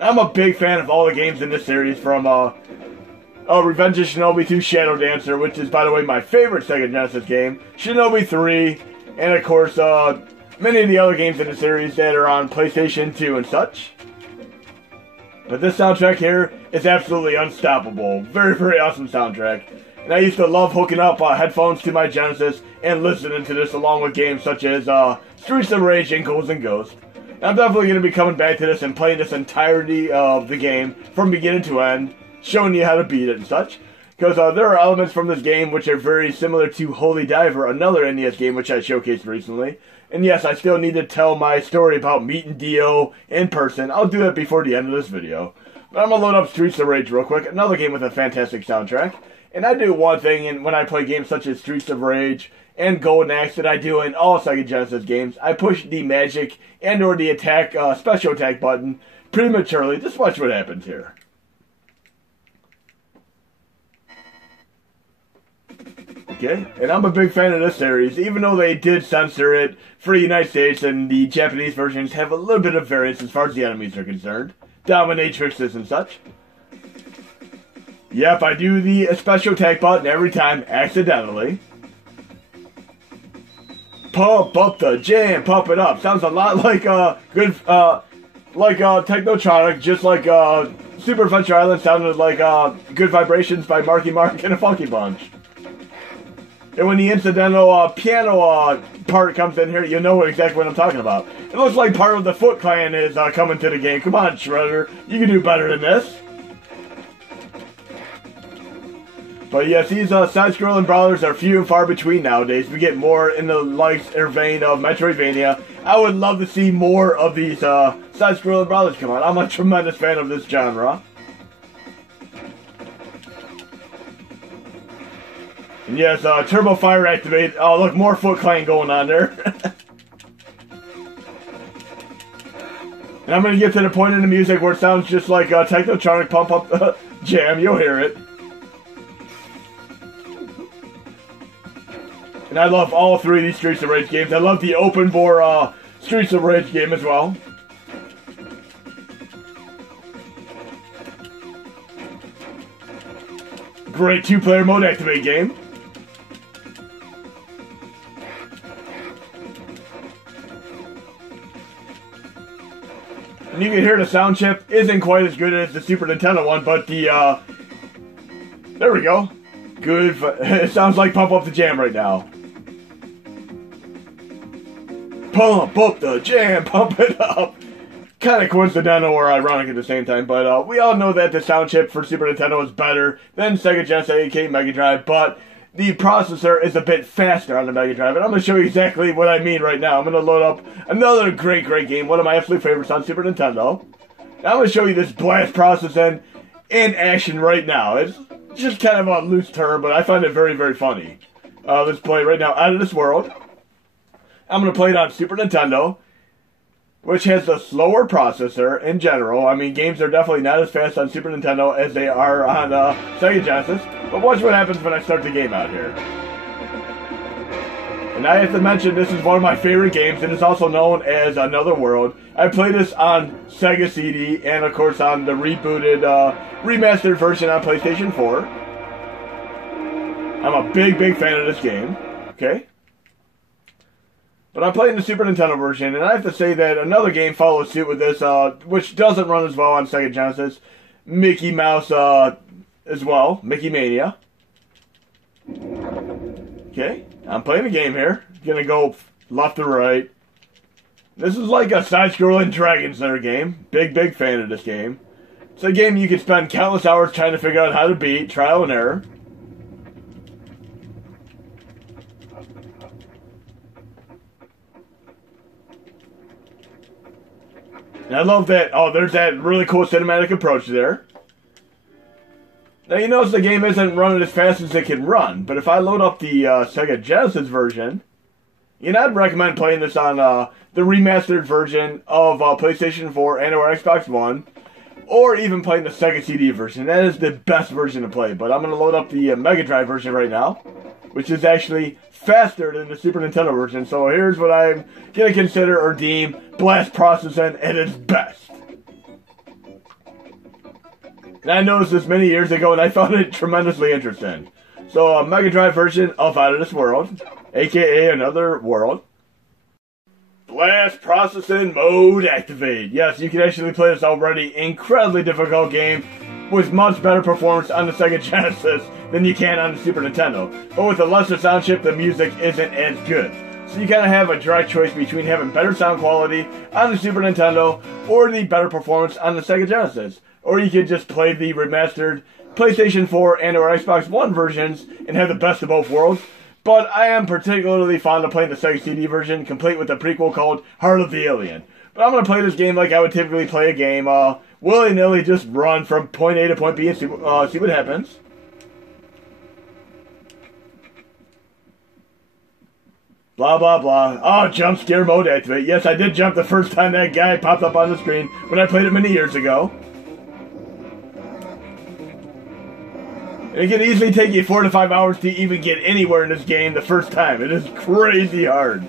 I'm a big fan of all the games in this series, from Revenge of Shinobi to Shadow Dancer, which is, by the way, my favorite Sega Genesis game, Shinobi 3, and of course, many of the other games in the series that are on PlayStation 2 and such. But this soundtrack here is absolutely unstoppable. Very, very awesome soundtrack. And I used to love hooking up headphones to my Genesis and listening to this along with games such as Streets of Rage and Ghouls and Ghosts. I'm definitely going to be coming back to this and playing this entirety of the game from beginning to end, showing you how to beat it and such. Because there are elements from this game which are very similar to Holy Diver, another NES game which I showcased recently. And yes, I still need to tell my story about meeting Dio in person. I'll do that before the end of this video. But I'm going to load up Streets of Rage real quick, another game with a fantastic soundtrack. And I do one thing and when I play games such as Streets of Rage and Golden Axe that I do in all Sega Genesis games, I push the magic and or the attack, special attack button prematurely. Just watch what happens here. Okay, and I'm a big fan of this series, even though they did censor it for the United States and the Japanese versions have a little bit of variance as far as the enemies are concerned. Dominatrixes and such. Yep, I do the special attack button every time, accidentally. Pump up the jam, pump it up. Sounds a lot like Technotronic, just like Super Adventure Island sounded like Good Vibrations by Marky Mark and a Funky Bunch. And when the incidental piano part comes in here, you know exactly what I'm talking about. It looks like part of the Foot Clan is coming to the game. Come on, Shredder. You can do better than this. But yes, these side-scrolling brawlers are few and far between nowadays. We get more in the likes or vein of Metroidvania. I would love to see more of these side-scrolling brawlers come out. I'm a tremendous fan of this genre. And yes, Turbo Fire activate. Oh, look, more Foot Clan going on there. And I'm going to get to the point in the music where it sounds just like Technotronic Pump Up the Jam. You'll hear it. And I love all three of these Streets of Rage games. I love the open bore Streets of Rage game as well. Great two-player mode activate game. And you can hear the sound chip isn't quite as good as the Super Nintendo one, but the, there we go. Good, it sounds like Pump Up the Jam right now. Pump up the jam, pump it up. Kind of coincidental or ironic at the same time, but we all know that the sound chip for Super Nintendo is better than Sega Genesis, aka Mega Drive, but the processor is a bit faster on the Mega Drive, and I'm going to show you exactly what I mean right now. I'm going to load up another great game, one of my absolute favorites on Super Nintendo. Now I'm going to show you this blast processing in action right now. It's just kind of a loose term, but I find it very, very funny. Let's play right now Out of This World. I'm going to play it on Super Nintendo, which has a slower processor in general. I mean, games are definitely not as fast on Super Nintendo as they are on Sega Genesis. But watch what happens when I start the game out here. And I have to mention, this is one of my favorite games. It is also known as Another World. I played this on Sega CD and, of course, on the rebooted, remastered version on PlayStation 4. I'm a big, big fan of this game. Okay? But I'm playing the Super Nintendo version, and I have to say that another game follows suit with this, which doesn't run as well on Sega Genesis. Mickey Mouse, as well. Mickey Mania. Okay, I'm playing a game here. Gonna go left to right. This is like a side-scrolling Dragon Slayer game. Big, big fan of this game. It's a game you can spend countless hours trying to figure out how to beat. Trial and error. And I love that, oh, there's that really cool cinematic approach there. Now you notice the game isn't running as fast as it can run, but if I load up the Sega Genesis version, you know, I'd recommend playing this on the remastered version of PlayStation 4 and or Xbox One, or even playing the Sega CD version. That is the best version to play, but I'm going to load up the Mega Drive version right now, which is actually faster than the Super Nintendo version. So here's what I'm going to consider or deem blast processing at its best. And I noticed this many years ago and I found it tremendously interesting. So a Mega Drive version of Out of This World, aka Another World. Blast processing mode activate. Yes, you can actually play this already incredibly difficult game with much better performance on the Sega Genesis than you can on the Super Nintendo. But with a lesser sound chip, the music isn't as good. So you kind of have a direct choice between having better sound quality on the Super Nintendo or the better performance on the Sega Genesis. Or you could just play the remastered PlayStation 4 and or Xbox One versions and have the best of both worlds. But I am particularly fond of playing the Sega CD version, complete with a prequel called Heart of the Alien. But I'm going to play this game like I would typically play a game, willy-nilly just run from point A to point B and see what happens. Blah, blah, blah. Oh, jump scare mode activate. Yes, I did jump the first time that guy popped up on the screen when I played it many years ago. It can easily take you 4 to 5 hours to even get anywhere in this game the first time. It is crazy hard.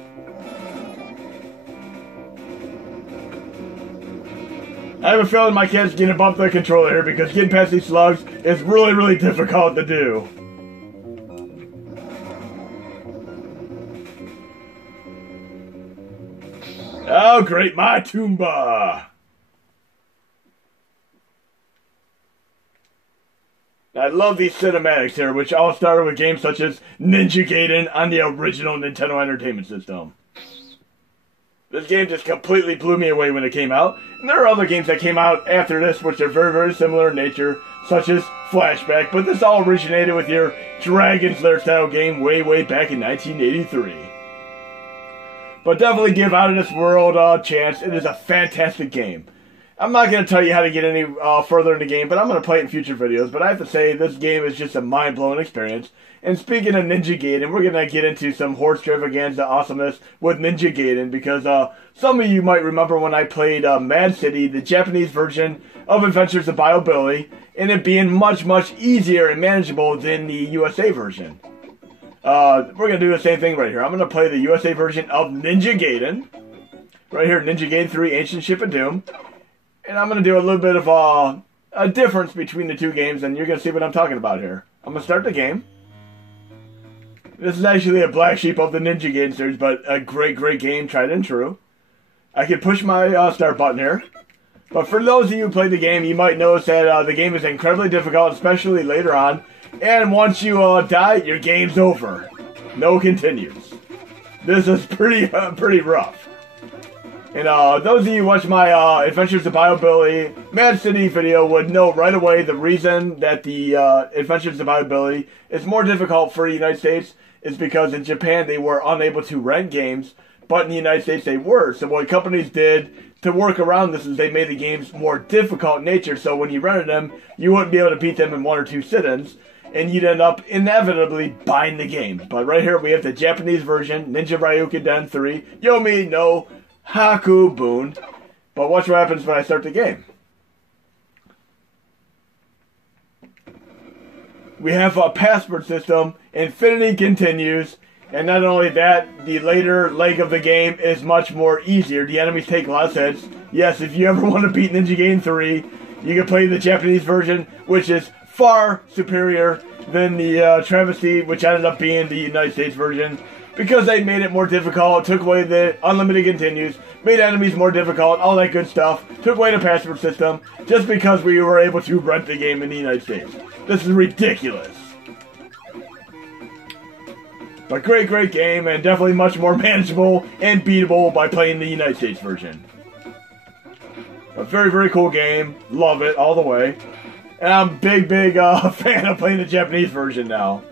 I have a feeling my kid's gonna bump the controller here because getting past these slugs is really, really difficult to do. Oh, great, my Toomba! I love these cinematics here, which all started with games such as Ninja Gaiden on the original Nintendo Entertainment System. This game just completely blew me away when it came out, and there are other games that came out after this which are very, very similar in nature, such as Flashback, but this all originated with your Dragon's Lair style game way, way back in 1983. But definitely give Out of This World a chance. It is a fantastic game. I'm not going to tell you how to get any further in the game, but I'm going to play it in future videos. But I have to say, this game is just a mind-blowing experience. And speaking of Ninja Gaiden, we're going to get into some horse Stravaganza awesomeness with Ninja Gaiden. Because some of you might remember when I played Mad City, the Japanese version of Adventures of Bio Billy, and it being much, much easier and manageable than the USA version. We're going to do the same thing right here. I'm going to play the USA version of Ninja Gaiden. Right here, Ninja Gaiden 3, Ancient Ship of Doom. And I'm going to do a little bit of a difference between the two games, and you're going to see what I'm talking about here. I'm going to start the game. This is actually a black sheep of the Ninja Gaiden series, but a great, great game, tried and true. I can push my start button here. But for those of you who played the game, you might notice that the game is incredibly difficult, especially later on. And once you die, your game's over. No continues. This is pretty rough. And those of you who watch my Adventures of Bio Billy Mad City video would know right away the reason that the Adventures of Bio Billy is more difficult for the United States is because in Japan they were unable to rent games, but in the United States they were. So what companies did to work around this is they made the games more difficult in nature, so when you rented them, you wouldn't be able to beat them in 1 or 2 sit-ins, and you'd end up inevitably buying the game. But right here we have the Japanese version, Ninja Ryukiden 3, Yomi no Haku Boon. But watch what happens when I start the game. We have a password system, infinity continues, and not only that, the later leg of the game is much more easier. The enemies take less hits. Yes, if you ever want to beat Ninja Gaiden 3, you can play the Japanese version, which is far superior than the travesty, which ended up being the United States version, because they made it more difficult, took away the unlimited continues, made enemies more difficult, all that good stuff, took away the password system, just because we were able to rent the game in the United States. This is ridiculous. But great, great game, and definitely much more manageable and beatable by playing the United States version. A very, very cool game. Love it all the way. And I'm a big, big fan of playing the Japanese version now.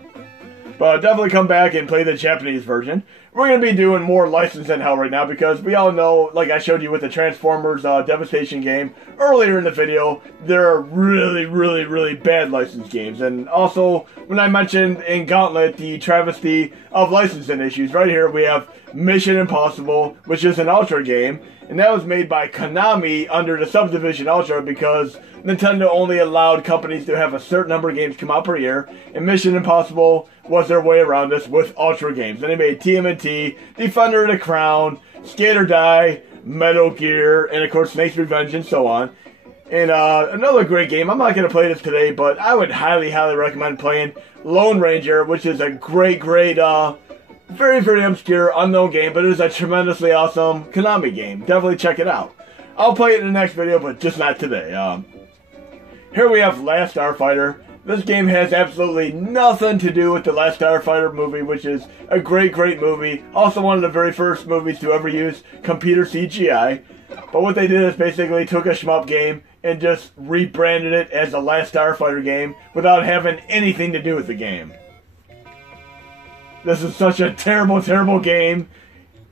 But definitely come back and play the Japanese version. We're going to be doing more License in Hell right now because we all know, like I showed you with the Transformers Devastation game earlier in the video, there are really, really, really bad license games. And also, when I mentioned in Gauntlet the travesty of licensing issues, right here we have Mission Impossible, which is an Ultra game. And that was made by Konami under the subdivision Ultra because Nintendo only allowed companies to have a certain number of games come out per year. And Mission Impossible was their way around this with Ultra games. And they made TMNT, Defender of the Crown, Skate or Die, Metal Gear, and of course Snake's Revenge and so on. And another great game, I'm not going to play this today, but I would highly, highly recommend playing Lone Ranger, which is a great, great, very, very obscure, unknown game, but it is a tremendously awesome Konami game. Definitely check it out. I'll play it in the next video, but just not today. Here we have Last Starfighter. This game has absolutely nothing to do with the Last Starfighter movie, which is a great, great movie. Also one of the very first movies to ever use computer CGI. But what they did is basically took a shmup game and just rebranded it as a Last Starfighter game without having anything to do with the game. This is such a terrible, terrible game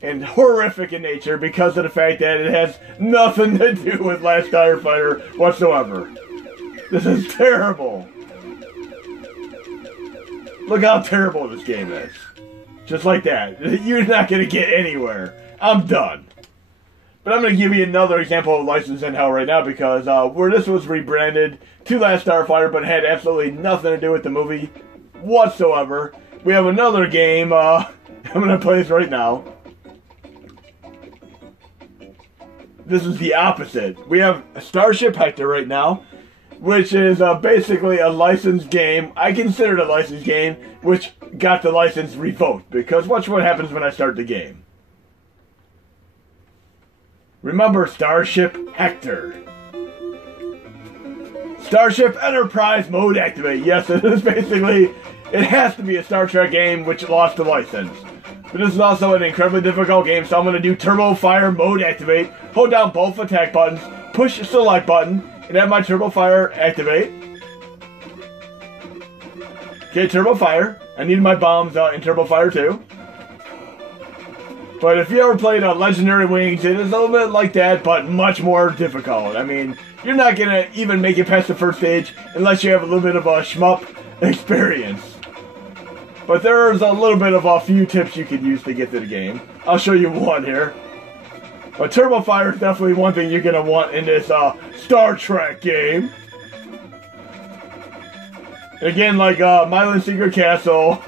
and horrific in nature because of the fact that it has nothing to do with Last Starfighter whatsoever. This is terrible. Look how terrible this game is. Just like that. You're not going to get anywhere. I'm done. But I'm going to give you another example of License in Hell right now because where this was rebranded to Last Starfighter but had absolutely nothing to do with the movie whatsoever. We have another game. I'm going to play this right now. This is the opposite. We have Starship Hector right now, which is basically a licensed game. I consider it a licensed game, which got the license revoked. Because watch what happens when I start the game. Remember Starship Hector. Starship Enterprise mode activate. Yes, it is basically, it has to be a Star Trek game which lost the license. But this is also an incredibly difficult game, so I'm going to do Turbo Fire mode activate. Hold down both attack buttons, push the select button, and have my Turbo Fire activate. Okay, Turbo Fire. I need my bombs in Turbo Fire too. But if you ever played Legendary Wings, it is a little bit like that, but much more difficult. I mean, you're not going to even make it past the first stage unless you have a little bit of a shmup experience. But there's a little bit of a few tips you could use to get to the game. I'll show you one here. But Turbo Fire is definitely one thing you're going to want in this Star Trek game. Again, like Milan Secret Castle,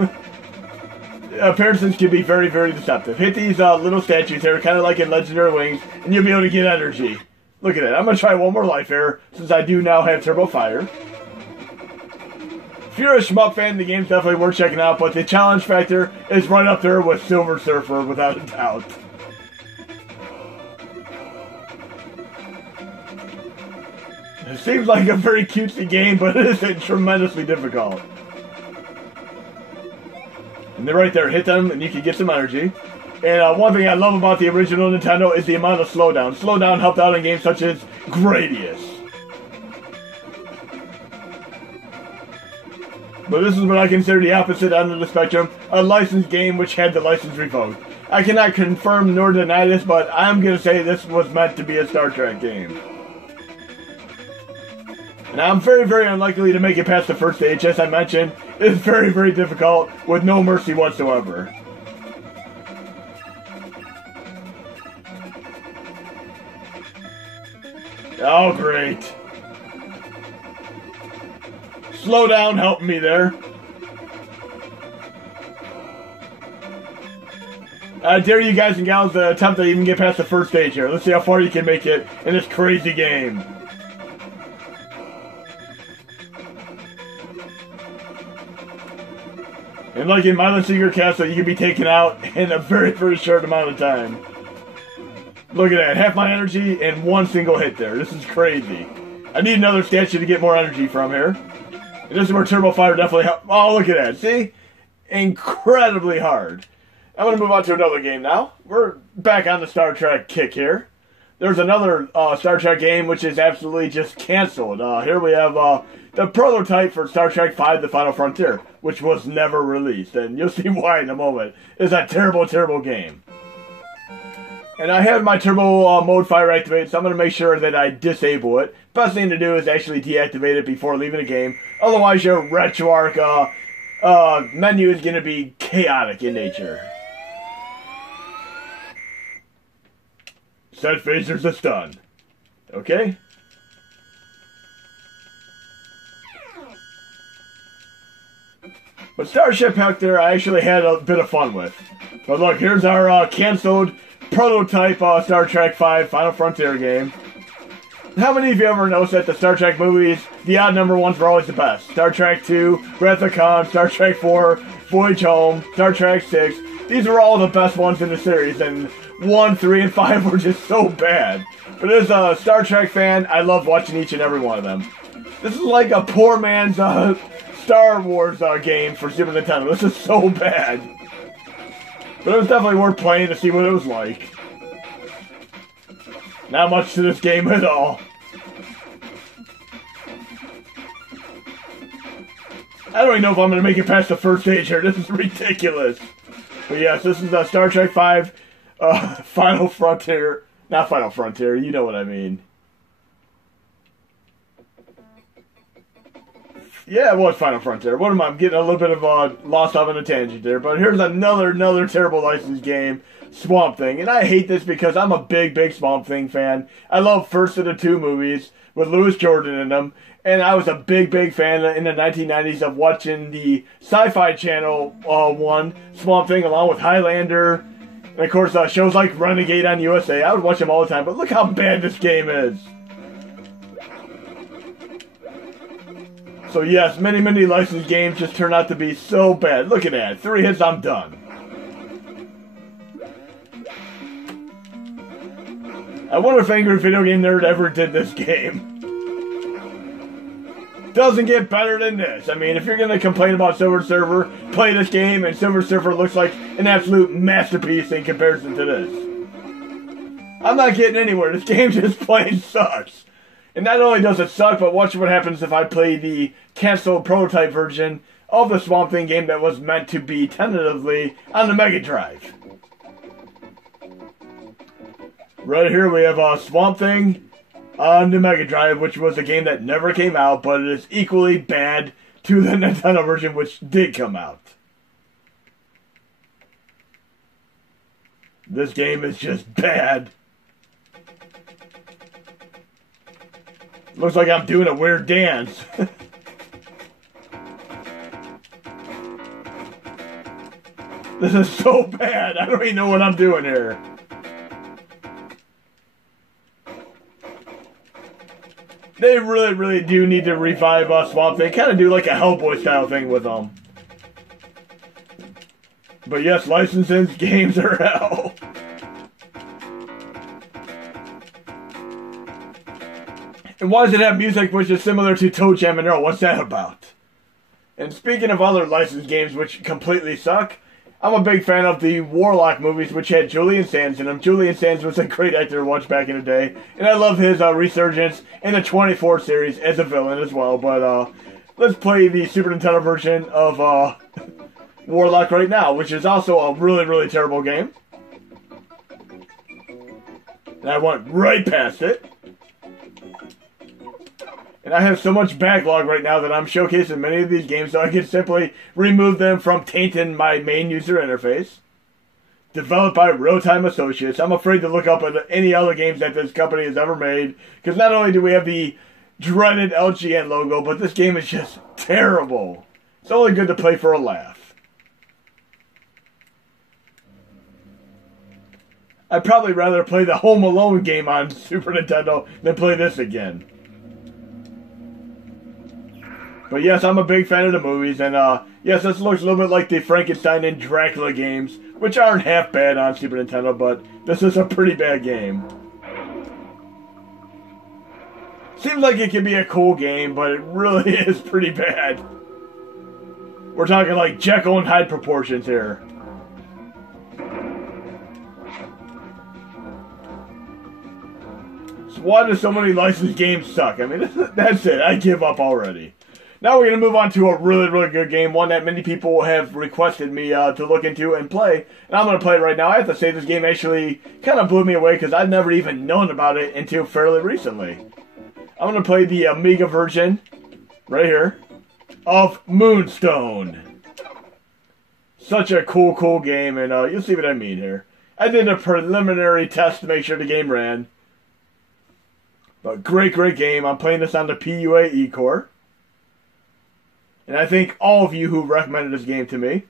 appearances can be very, very deceptive. Hit these little statues here, kind of like in Legendary Wings, and you'll be able to get energy. Look at it. I'm going to try one more life here, since I do now have Turbo Fire. If you're a shmup fan, the game's definitely worth checking out, but the challenge factor is right up there with Silver Surfer, without a doubt. It seems like a very cutesy game, but it is tremendously difficult. And they're right there, hit them, and you can get some energy. And one thing I love about the original Nintendo is the amount of slowdown. Slowdown helped out in games such as Gradius. But this is what I consider the opposite end of the spectrum, a licensed game which had the license revoked. I cannot confirm nor deny this, but I'm going to say this was meant to be a Star Trek game. And I'm very, very unlikely to make it past the first stage, as I mentioned. It's very, very difficult, with no mercy whatsoever. Oh, great. Slow down helping me there. I dare you guys and gals to attempt to even get past the first stage here. Let's see how far you can make it in this crazy game. And like in Milan Secret Castle, you can be taken out in a very, very short amount of time. Look at that. Half my energy in one single hit there. This is crazy. I need another statue to get more energy from here. And this is where Turbo Fire definitely helps. Oh, look at that. See? Incredibly hard. I'm going to move on to another game now. We're back on the Star Trek kick here. There's another Star Trek game which is absolutely just canceled. Here we have the prototype for Star Trek V: The Final Frontier, which was never released. And you'll see why in a moment. It's a terrible, terrible game. And I have my turbo mode fire activated, so I'm going to make sure that I disable it. Best thing to do is actually deactivate it before leaving the game. Otherwise, your RetroArch menu is going to be chaotic in nature. Set phasers to stun. Okay? But Starship Hector I actually had a bit of fun with. But look, here's our canceled prototype Star Trek V Final Frontier game. How many of you ever noticed that the Star Trek movies, the odd number ones were always the best? Star Trek II, Wrath of Khan, Star Trek IV, Voyage Home, Star Trek VI. These were all the best ones in the series, and 1, 3, and 5 were just so bad. But as a Star Trek fan, I love watching each and every one of them. This is like a poor man's Star Wars game for Super Nintendo. This is so bad. But it was definitely worth playing to see what it was like. Not much to this game at all. I don't even know if I'm going to make it past the first stage here. This is ridiculous. But yes, this is Star Trek V Final Frontier. Not Final Frontier, you know what I mean. Yeah, it was Final Frontier. What am I? I'm getting a little bit of lost off on a tangent there. But here's another terrible licensed game, Swamp Thing. And I hate this because I'm a big Swamp Thing fan. I love first of the two movies with Louis Jordan in them. And I was a big fan in the 1990s of watching the Sci-Fi Channel one, Swamp Thing, along with Highlander. And of course, shows like Renegade on USA. I would watch them all the time. But look how bad this game is. So yes, many licensed games just turn out to be so bad. Look at that. 3 hits, I'm done. I wonder if Angry Video Game Nerd ever did this game. Doesn't get better than this. I mean, if you're going to complain about Silver Surfer, play this game, and Silver Surfer looks like an absolute masterpiece in comparison to this. I'm not getting anywhere. This game just plain sucks. And not only does it suck, but watch what happens if I play the canceled prototype version of the Swamp Thing game that was meant to be tentatively on the Mega Drive. Right here we have Swamp Thing on the Mega Drive, which was a game that never came out, but it is equally bad to the Nintendo version, which did come out. This game is just bad. Looks like I'm doing a weird dance. This is so bad. I don't even know what I'm doing here. They really do need to revive Swamp Thing. Kind of do like a Hellboy style thing with them. But yes, licensing games are hell. And why does it have music which is similar to Toe Jam and Earl? What's that about? And speaking of other licensed games which completely suck, I'm a big fan of the Warlock movies, which had Julian Sands in them. Julian Sands was a great actor to watch back in the day, and I love his resurgence in the 24 series as a villain as well. But let's play the Super Nintendo version of Warlock right now, which is also a really terrible game. And I went right past it. And I have so much backlog right now that I'm showcasing many of these games so I can simply remove them from tainting my main user interface. Developed by Real-Time Associates. I'm afraid to look up at any other games that this company has ever made, because not only do we have the dreaded LGN logo, but this game is just terrible. It's only good to play for a laugh. I'd probably rather play the Home Alone game on Super Nintendo than play this again. But yes, I'm a big fan of the movies, and yes, this looks a little bit like the Frankenstein and Dracula games, which aren't half bad on Super Nintendo, but this is a pretty bad game. Seems like it could be a cool game, but it really is pretty bad. We're talking like Jekyll and Hyde proportions here. So why do so many licensed games suck? I mean, that's it. I give up already. Now we're going to move on to a really good game, one that many people have requested me to look into and play, and I'm going to play it right now. I have to say this game actually kind of blew me away because I've never even known about it until fairly recently. I'm going to play the Amiga version, right here, of Moonstone. Such a cool game, and you'll see what I mean here. I did a preliminary test to make sure the game ran. But great game. I'm playing this on the PUA E-Core. And I thank all of you who recommended this game to me,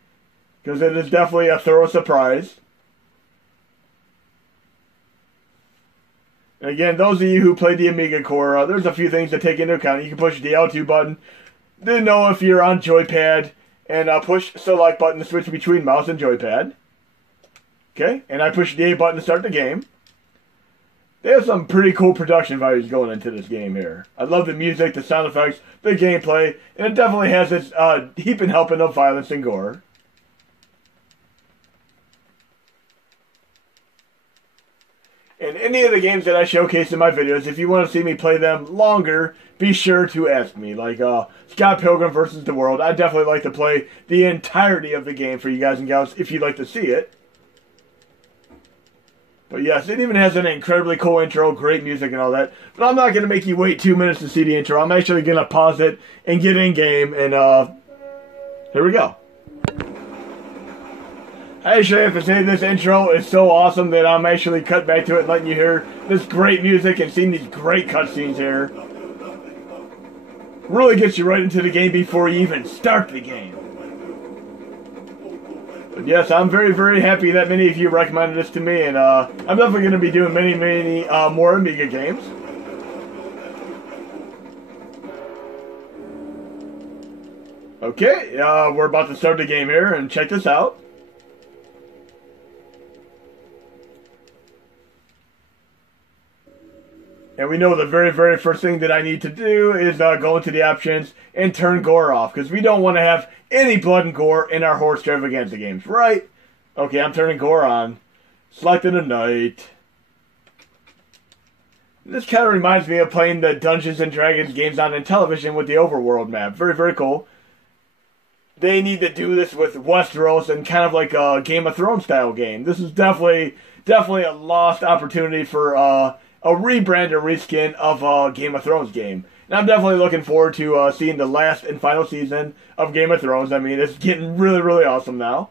because it is definitely a thorough surprise. And again, those of you who played the Amiga Core, there's a few things to take into account. You can push the L2 button, then know if you're on joypad, and push select button to switch between mouse and joypad. Okay, and I push the A button to start the game. They have some pretty cool production values going into this game here. I love the music, the sound effects, the gameplay, and it definitely has its heaping helping of violence and gore. And any of the games that I showcase in my videos, if you want to see me play them longer, be sure to ask me. Like Scott Pilgrim vs. the World, I definitely like to play the entirety of the game for you guys and gals if you'd like to see it. But yes, it even has an incredibly cool intro, great music and all that. But I'm not going to make you wait 2 minutes to see the intro. I'm actually going to pause it and get in game. And here we go. I actually have to say this intro is so awesome that I'm actually cut back to it and letting you hear this great music and seeing these great cutscenes here. Really gets you right into the game before you even start the game. But yes, I'm very, very happy that many of you recommended this to me, and I'm definitely going to be doing many, many more Amiga games. Okay, we're about to start the game here, and check this out. And we know the very, very first thing that I need to do is go into the options and turn gore off, because we don't want to have any blood and gore in our Horse Stravaganza games, right? Okay, I'm turning gore on. Selecting a night. This kind of reminds me of playing the Dungeons and Dragons games on Intellivision with the Overworld map. Very, very cool. They need to do this with Westeros and kind of like a Game of Thrones style game. This is definitely a lost opportunity for a rebrand or reskin of a Game of Thrones game. And I'm definitely looking forward to seeing the last and final season of Game of Thrones. I mean, it's getting really, really awesome now.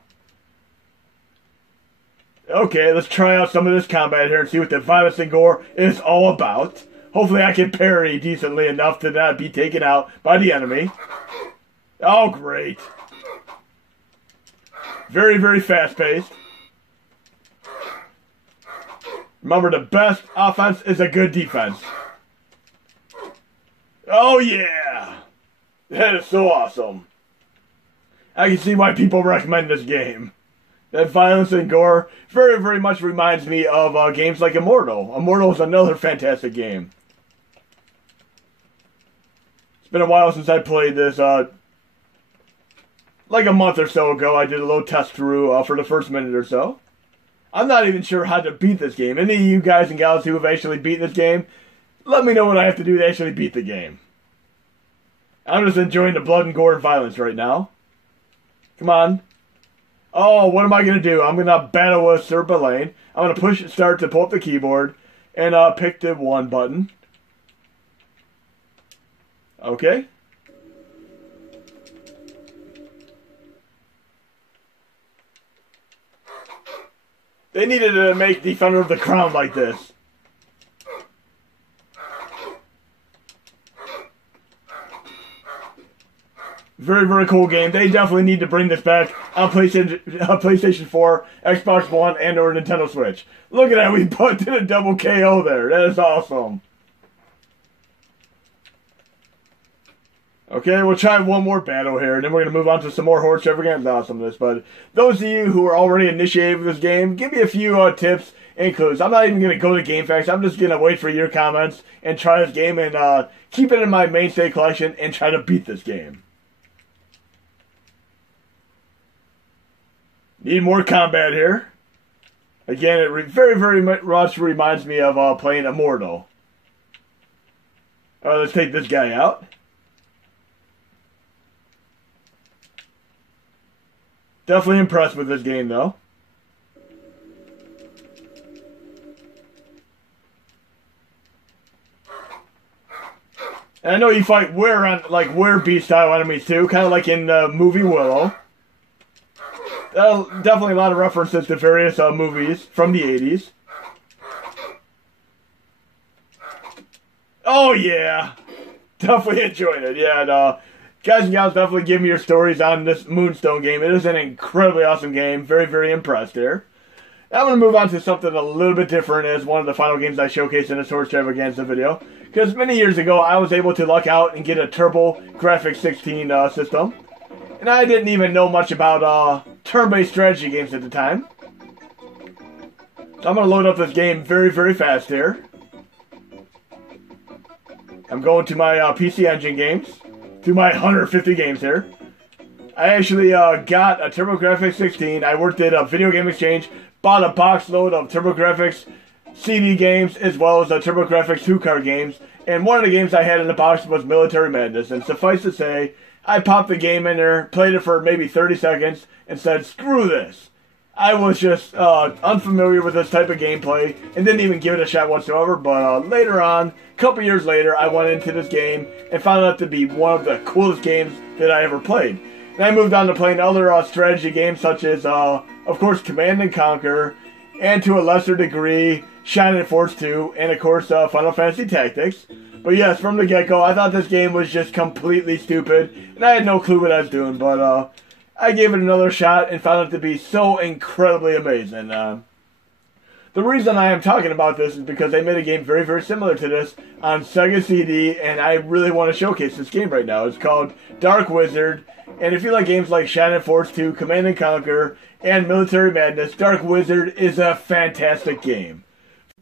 Okay, let's try out some of this combat here and see what the violence and gore is all about. Hopefully I can parry decently enough to not be taken out by the enemy. Oh, great. Very, very fast-paced. Remember, the best offense is a good defense. Oh, yeah! That is so awesome. I can see why people recommend this game. That violence and gore very, very much reminds me of games like Immortal. Immortal is another fantastic game. It's been a while since I played this. Like a month or so ago, I did a little test through for the first minute or so. I'm not even sure how to beat this game. Any of you guys and gals who have actually beaten this game, let me know what I have to do to actually beat the game. I'm just enjoying the blood and gore and violence right now. Come on. Oh, what am I going to do? I'm going to battle with Sir Belaine. I'm going to push start to pull up the keyboard and pick the 1 button. Okay. They needed to make Defender of the Crown like this. Very, very cool game. They definitely need to bring this back on PlayStation 4, Xbox One, and or Nintendo Switch. Look at that, we put in a double KO there. That is awesome. Okay, we'll try one more battle here, and then we're going to move on to some more Horse Stravaganza awesomeness. But those of you who are already initiated with this game, give me a few tips and clues. I'm not even going to go to GameFAQs. I'm just going to wait for your comments and try this game and keep it in my mainstay collection and try to beat this game. Need more combat here. Again, it very, very much reminds me of playing Immortal. Alright, let's take this guy out. Definitely impressed with this game, though. And I know you fight were-beast style enemies too, kind of like in the movie Willow. Definitely a lot of references to various movies from the 80s. Oh yeah, definitely enjoyed it. Yeah, and, guys and gals, definitely give me your stories on this Moonstone game. It is an incredibly awesome game. Very, very impressed here. Now I'm going to move on to something a little bit different as one of the final games I showcased in this Horse Stravaganza video. Because many years ago, I was able to luck out and get a Turbo Graphics 16 system. And I didn't even know much about turn-based strategy games at the time. So I'm going to load up this game very, very fast here. I'm going to my PC Engine games, to my 150 games here. I actually got a TurboGrafx 16. I worked at a Video Game Exchange, bought a box load of TurboGrafx CD games as well as the TurboGrafx 2-card games. And one of the games I had in the box was Military Madness. And suffice to say, I popped the game in there, played it for maybe 30 seconds, and said, screw this. I was just unfamiliar with this type of gameplay and didn't even give it a shot whatsoever. But later on, a couple years later, I went into this game and found it to be one of the coolest games that I ever played. And I moved on to playing other strategy games such as, of course, Command & Conquer, and to a lesser degree, Shining Force 2, and of course, Final Fantasy Tactics. But yes, from the get-go, I thought this game was just completely stupid, and I had no clue what I was doing, but I gave it another shot and found it to be so incredibly amazing. The reason I am talking about this is because they made a game very, very similar to this on Sega CD, and I really want to showcase this game right now. It's called Dark Wizard, and if you like games like Shining Force 2, Command & Conquer, and Military Madness, Dark Wizard is a fantastic game.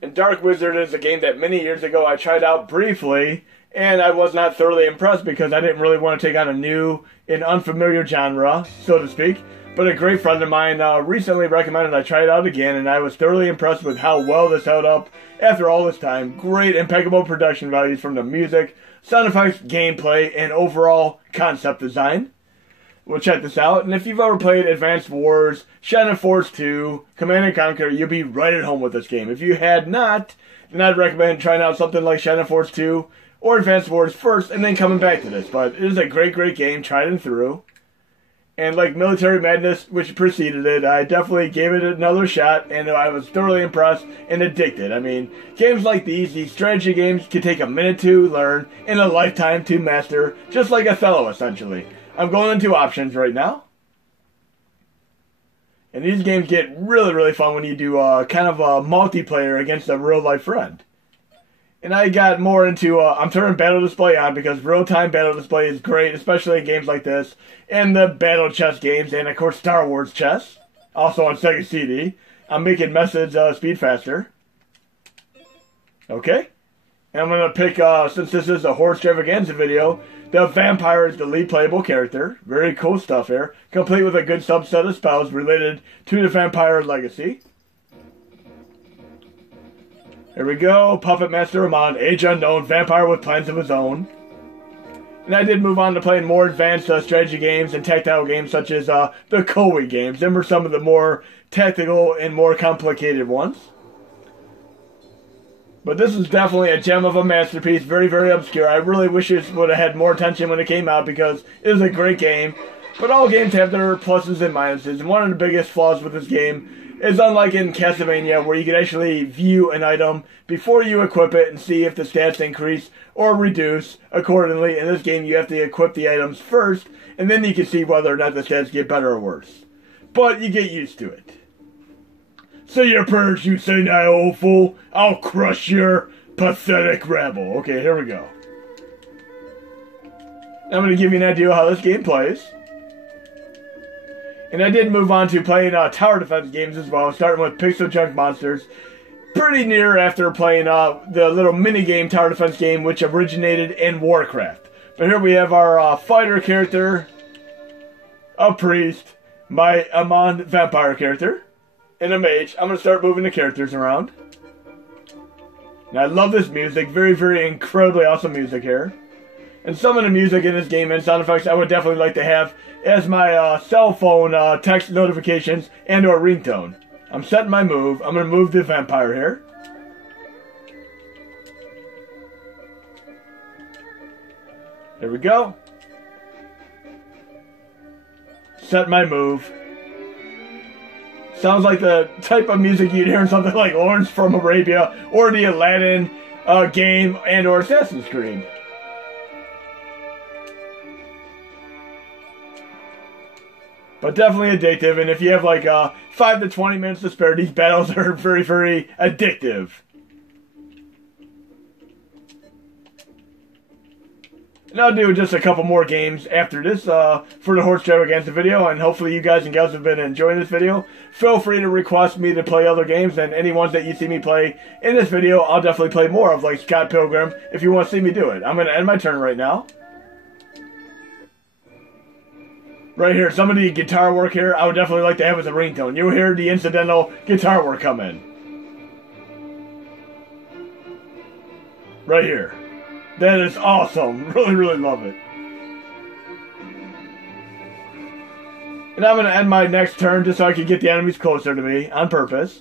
And Dark Wizard is a game that many years ago I tried out briefly, and I was not thoroughly impressed because I didn't really want to take on a new and unfamiliar genre, so to speak. But a great friend of mine recently recommended I try it out again, and I was thoroughly impressed with how well this held up after all this time. Great, impeccable production values from the music, sound effects, gameplay, and overall concept design. We'll check this out, and if you've ever played Advanced Wars, Shining Force 2, Command & Conquer, you'll be right at home with this game. If you had not, then I'd recommend trying out something like Shining Force 2 or Advanced Wars first, and then coming back to this. But it is a great, great game, tried and through. And like Military Madness, which preceded it, I definitely gave it another shot, and I was thoroughly impressed and addicted. I mean, games like these strategy games, can take a minute to learn and a lifetime to master, just like Othello, essentially. I'm going into options right now. And these games get really, really fun when you do kind of a multiplayer against a real-life friend. And I got more into, I'm turning Battle Display on because real-time Battle Display is great, especially in games like this. And the Battle Chess games, and of course Star Wars Chess, also on Sega CD. I'm making message speed faster. Okay. And I'm going to pick, since this is a Horror Stravaganza video, the vampire is the lead playable character. Very cool stuff here. Complete with a good subset of spells related to the vampire legacy. Here we go. Puppet Master Amon, age unknown, vampire with plans of his own. And I did move on to playing more advanced strategy games and tactile games such as the Koei games. Them were some of the more tactical and more complicated ones. But this is definitely a gem of a masterpiece, very, very obscure. I really wish it would have had more attention when it came out because it is a great game. But all games have their pluses and minuses, and one of the biggest flaws with this game is unlike in Castlevania where you can actually view an item before you equip it and see if the stats increase or reduce accordingly. In this game you have to equip the items first, and then you can see whether or not the stats get better or worse. But you get used to it. Say your prayers, you say now, old fool. I'll crush your pathetic rabble. Okay, here we go. I'm going to give you an idea of how this game plays. And I did move on to playing tower defense games as well, starting with Pixel Junk Monsters. Pretty near after playing the little mini-game tower defense game, which originated in Warcraft. But here we have our fighter character, a priest, my Amon vampire character, and a mage. I'm going to start moving the characters around. And I love this music. Very, very incredibly awesome music here. And some of the music in this game and sound effects I would definitely like to have as my cell phone text notifications and or ringtone. I'm setting my move. I'm going to move the vampire here. There we go. Set my move. Sounds like the type of music you'd hear in something like Lawrence from Arabia or the Aladdin game and or Assassin's Creed. But definitely addictive, and if you have like 5 to 20 minutes to spare, these battles are very, very addictive. And I'll do just a couple more games after this for the Horse Stravaganza video, and hopefully you guys and gals have been enjoying this video. Feel free to request me to play other games, and any ones that you see me play in this video, I'll definitely play more of, like Scott Pilgrim, if you want to see me do it. I'm going to end my turn right now. Right here, some of the guitar work here, I would definitely like to have as a ringtone. You'll hear the incidental guitar work come in. Right here. That is awesome. Really, really love it. And I'm going to end my next turn just so I can get the enemies closer to me on purpose.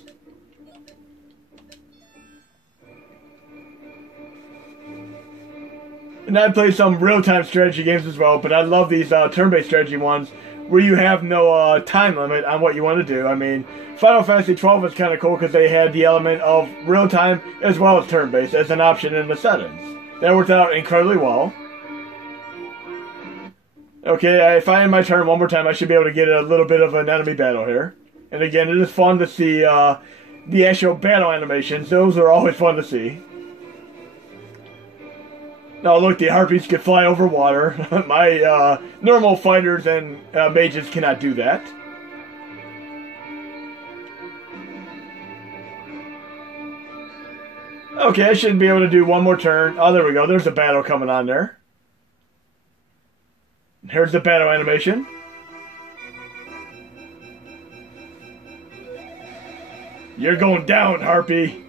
And I play some real-time strategy games as well, but I love these turn-based strategy ones where you have no time limit on what you want to do. I mean, Final Fantasy XII is kind of cool because they had the element of real-time as well as turn-based as an option in the settings. That worked out incredibly well. Okay, if I end my turn one more time, I should be able to get a little bit of an enemy battle here. And again, it is fun to see the actual battle animations. Those are always fun to see. Now look, the harpies can fly over water. My normal fighters and mages cannot do that. Okay, I should be able to do one more turn. Oh, there we go. There's a battle coming on there. Here's the battle animation. You're going down, Harpy.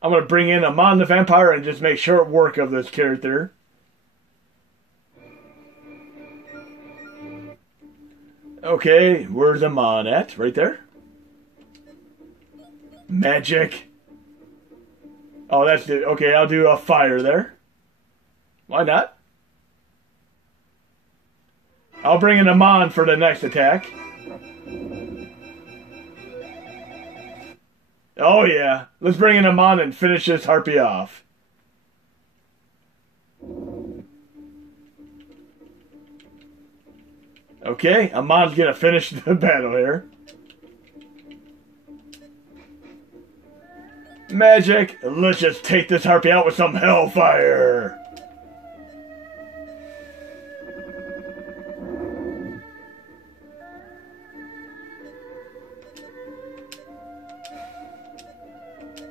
I'm going to bring in Amon the Vampire and just make short work of this character. Okay, where's Amon at? Right there? Magic. Oh, that's it. Okay, I'll do a fire there. Why not? I'll bring in Amon for the next attack. Oh yeah, let's bring in Amon and finish this harpy off. Okay, Amon's gonna finish the battle here. Magic, let's just take this harpy out with some hellfire.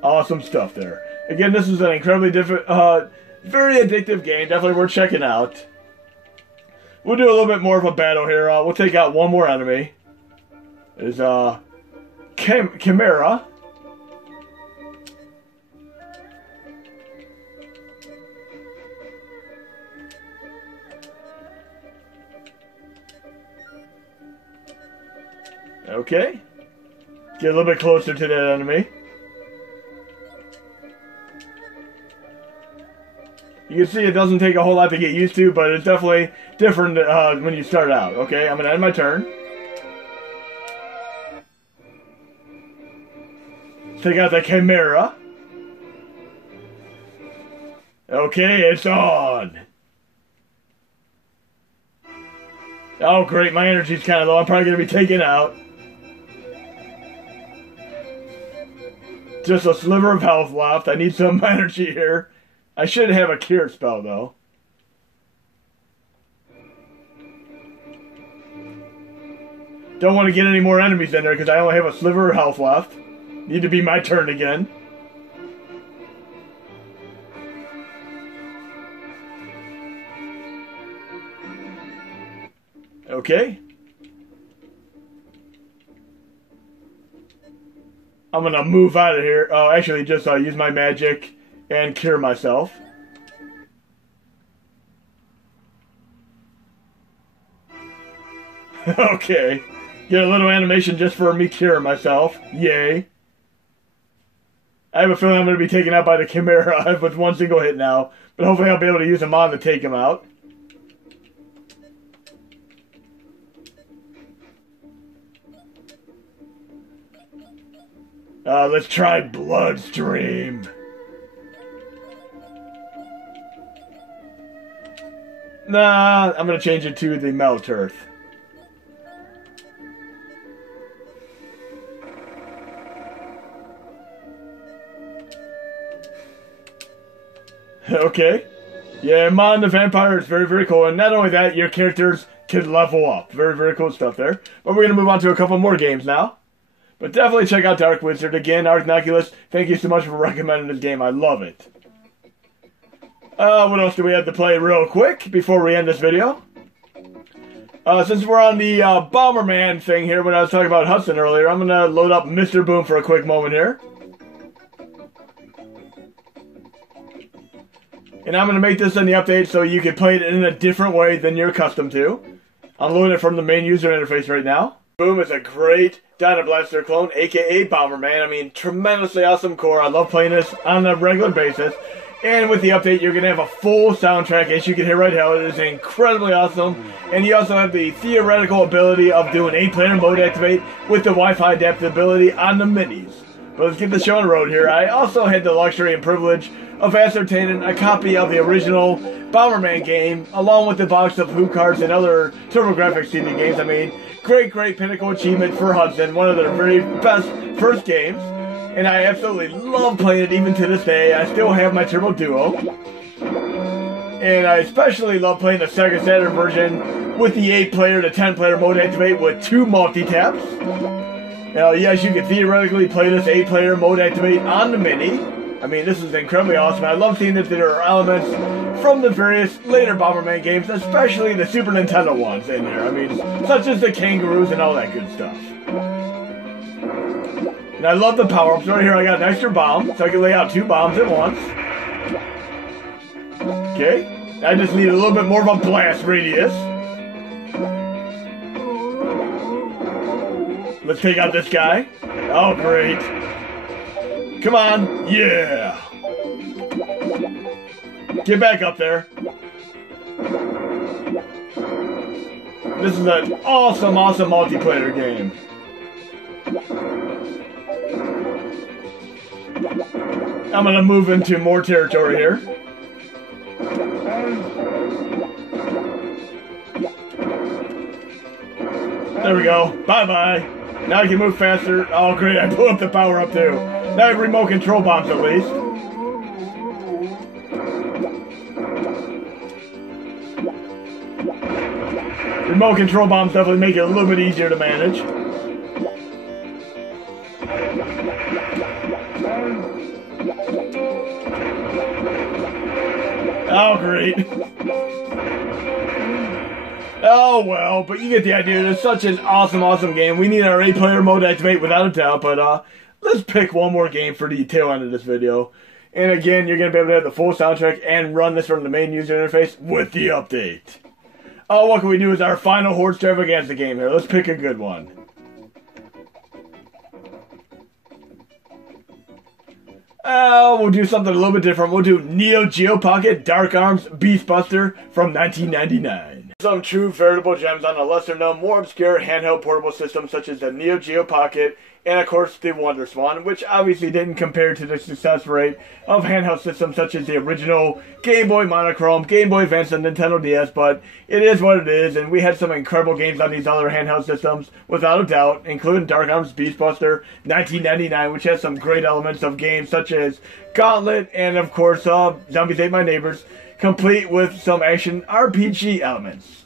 Awesome stuff there. Again, this is an incredibly very addictive game. Definitely worth checking out. We'll do a little bit more of a battle here. We'll take out one more enemy. There's Chimera. Okay. Get a little bit closer to that enemy. You can see it doesn't take a whole lot to get used to, but it's definitely different when you start out. Okay, I'm going to end my turn. Take out the Chimera. Okay, it's on. Oh, great, my energy's kind of low. I'm probably going to be taken out. Just a sliver of health left. I need some energy here. I should have a cure spell, though. Don't want to get any more enemies in there because I only have a sliver of health left. Need to be my turn again. Okay. I'm going to move out of here. Oh, actually, just use my magic and cure myself. Okay. Get a little animation just for me cure myself. Yay. I have a feeling I'm going to be taken out by the Chimera with one single hit now. But hopefully I'll be able to use him on to take him out. Let's try Bloodstream. Nah, I'm going to change it to the Melt Earth. Okay. Yeah, Mon the Vampire is very, very cool. And not only that, your characters can level up. Very, very cool stuff there. But we're going to move on to a couple more games now. But definitely check out Dark Wizard. Again, Archnoculus, thank you so much for recommending this game. I love it. What else do we have to play real quick before we end this video? Since we're on the Bomberman thing here, when I was talking about Hudson earlier, I'm going to load up Mr. Boom for a quick moment here. And I'm going to make this in the update so you can play it in a different way than you're accustomed to. I'm loading it from the main user interface right now. Boom is a great Dino Blaster clone, aka Bomberman. I mean, tremendously awesome core. I love playing this on a regular basis. And with the update, you're going to have a full soundtrack, as you can hear right now. It is incredibly awesome. And you also have the theoretical ability of doing 8-player mode activate with the Wi-Fi adaptability on the minis. But let's get the show on the road here. I also had the luxury and privilege of ascertaining a copy of the original Bomberman game, along with the box of Who cards and other TurboGrafx CD games. I mean, great pinnacle achievement for Hudson. One of their very best first games. And I absolutely love playing it even to this day. I still have my Turbo Duo. And I especially love playing the Sega Saturn version with the 8-player to 10-player mode activate with 2 multi-taps. Now, yes, you can theoretically play this 8-player mode activate on the Mini. I mean, this is incredibly awesome. I love seeing that there are elements from the various later Bomberman games, especially the Super Nintendo ones in there. I mean, such as the kangaroos and all that good stuff. And I love the power-ups. Right here I got an extra bomb, so I can lay out 2 bombs at once. Okay. I just need a little bit more of a blast radius. Let's take out this guy. Oh, great. Come on. Yeah. Get back up there. This is an awesome multiplayer game. I'm going to move into more territory here. There we go. Bye-bye. Now I can move faster. Oh, great. I blew up the power up, too. Now I have remote control bombs, at least. Remote control bombs definitely make it a little bit easier to manage. Oh, great. Oh, well, but you get the idea. It's such an awesome game. We need our 8-player mode activate without a doubt, but let's pick one more game for the tail end of this video. And again, you're going to be able to have the full soundtrack and run this from the main user interface with the update. What can we do as our final Horde Stravaganza game here? Let's pick a good one. We'll do something a little bit different. We'll do Neo Geo Pocket Dark Arms Beast Buster from 1999. Some true veritable gems on a lesser known, more obscure handheld portable systems such as the Neo Geo Pocket and of course the Wonder Swan, which obviously didn't compare to the success rate of handheld systems such as the original Game Boy Monochrome, Game Boy Advance, and Nintendo DS, but it is what it is, and we had some incredible games on these other handheld systems, without a doubt, including Dark Arms Beast Buster 1999, which has some great elements of games such as Gauntlet and of course Zombies Ate My Neighbors, complete with some action RPG elements.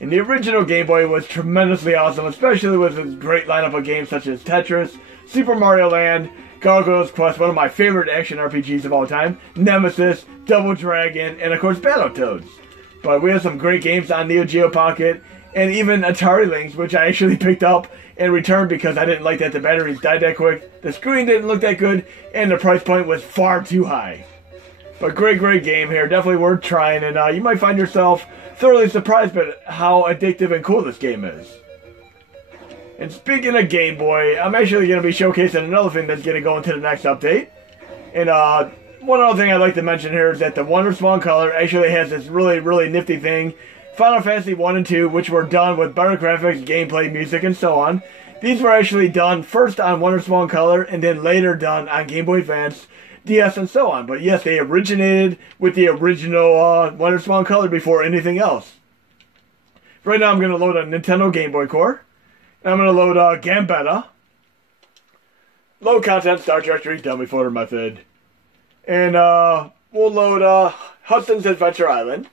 And the original Game Boy was tremendously awesome, especially with its great lineup of games such as Tetris, Super Mario Land, Gargoyle's Quest, one of my favorite action RPGs of all time, Nemesis, Double Dragon, and of course Battletoads. But we have some great games on Neo Geo Pocket, and even Atari Lynx, which I actually picked up and returned because I didn't like that the batteries died that quick, the screen didn't look that good, and the price point was far too high. But great game here, definitely worth trying, and you might find yourself thoroughly surprised by how addictive and cool this game is. And speaking of Game Boy, I'm actually going to be showcasing another thing that's going to go into the next update. And one other thing I'd like to mention here is that the Wonder Swan Color actually has this really nifty thing. Final Fantasy 1 and 2, which were done with better graphics, gameplay, music, and so on. These were actually done first on Wonder Swan Color and then later done on Game Boy Advance, DS, and so on. But yes, they originated with the original Wonder Swan Color before anything else. Right now I'm going to load a Nintendo Game Boy core. And I'm going to load Gambetta. Load content, Start Directory, Dummy Folder Method. And we'll load Hudson's Adventure Island.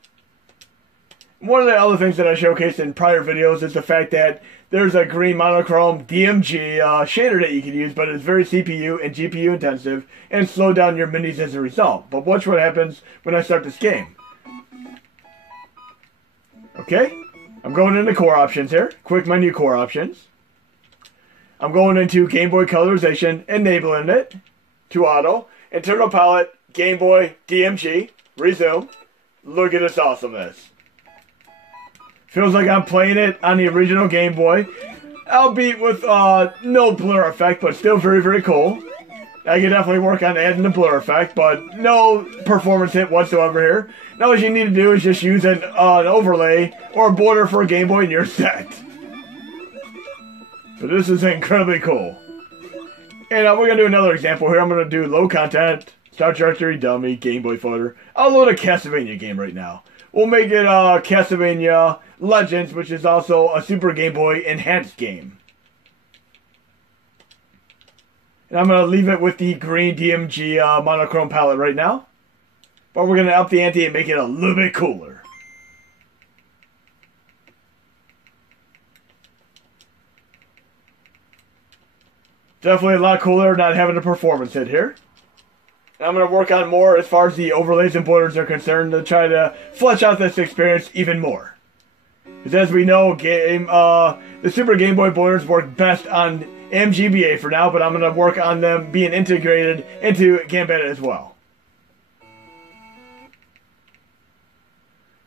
One of the other things that I showcased in prior videos is the fact that there's a green monochrome DMG shader that you can use, but it's very CPU and GPU intensive and slow down your minis as a result. But watch what happens when I start this game. Okay, I'm going into core options here. Quick menu core options. I'm going into Game Boy colorization, enabling it to auto. Internal palette, Game Boy, DMG, resume. Look at this awesomeness. Feels like I'm playing it on the original Game Boy, albeit with no blur effect, but still very, very cool. I can definitely work on adding the blur effect, but no performance hit whatsoever here. Now what you need to do is just use an overlay or a border for a Game Boy and you're set. But this is incredibly cool. And we're going to do another example here. I'm going to do low content, Star Trek 3 dummy, Game Boy footer. I'll load a Castlevania game right now. We'll make it Castlevania Legends, which is also a Super Game Boy enhanced game. And I'm going to leave it with the green DMG monochrome palette right now. But we're going to up the ante and make it a little bit cooler. Definitely a lot cooler not having a performance hit here. And I'm going to work on more as far as the overlays and borders are concerned to try to flesh out this experience even more. Because as we know, the Super Game Boy borders work best on MGBA for now, but I'm going to work on them being integrated into Gambit as well.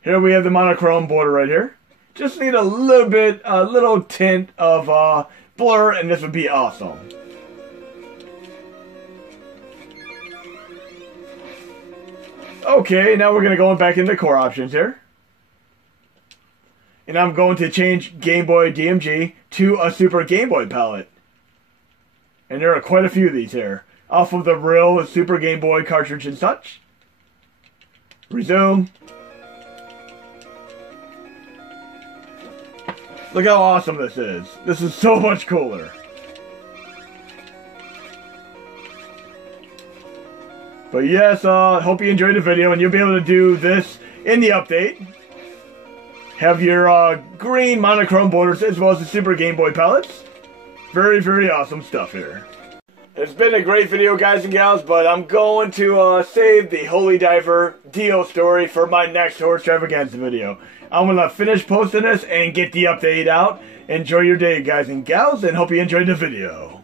Here we have the monochrome border right here. Just need a little tint of blur, and this would be awesome. Okay, now we're going to go back into core options here. And I'm going to change Game Boy DMG to a Super Game Boy palette. And there are quite a few of these here. Off of the real Super Game Boy cartridge and such. Resume. Look how awesome this is. This is so much cooler. But yes, hope you enjoyed the video, and you'll be able to do this in the update. Have your green monochrome borders as well as the Super Game Boy palettes. Very, very awesome stuff here. It's been a great video, guys and gals, but I'm going to save the Holy Diver Dio story for my next Horse Stravaganza video. I'm going to finish posting this and get the update out. Enjoy your day, guys and gals, and hope you enjoyed the video.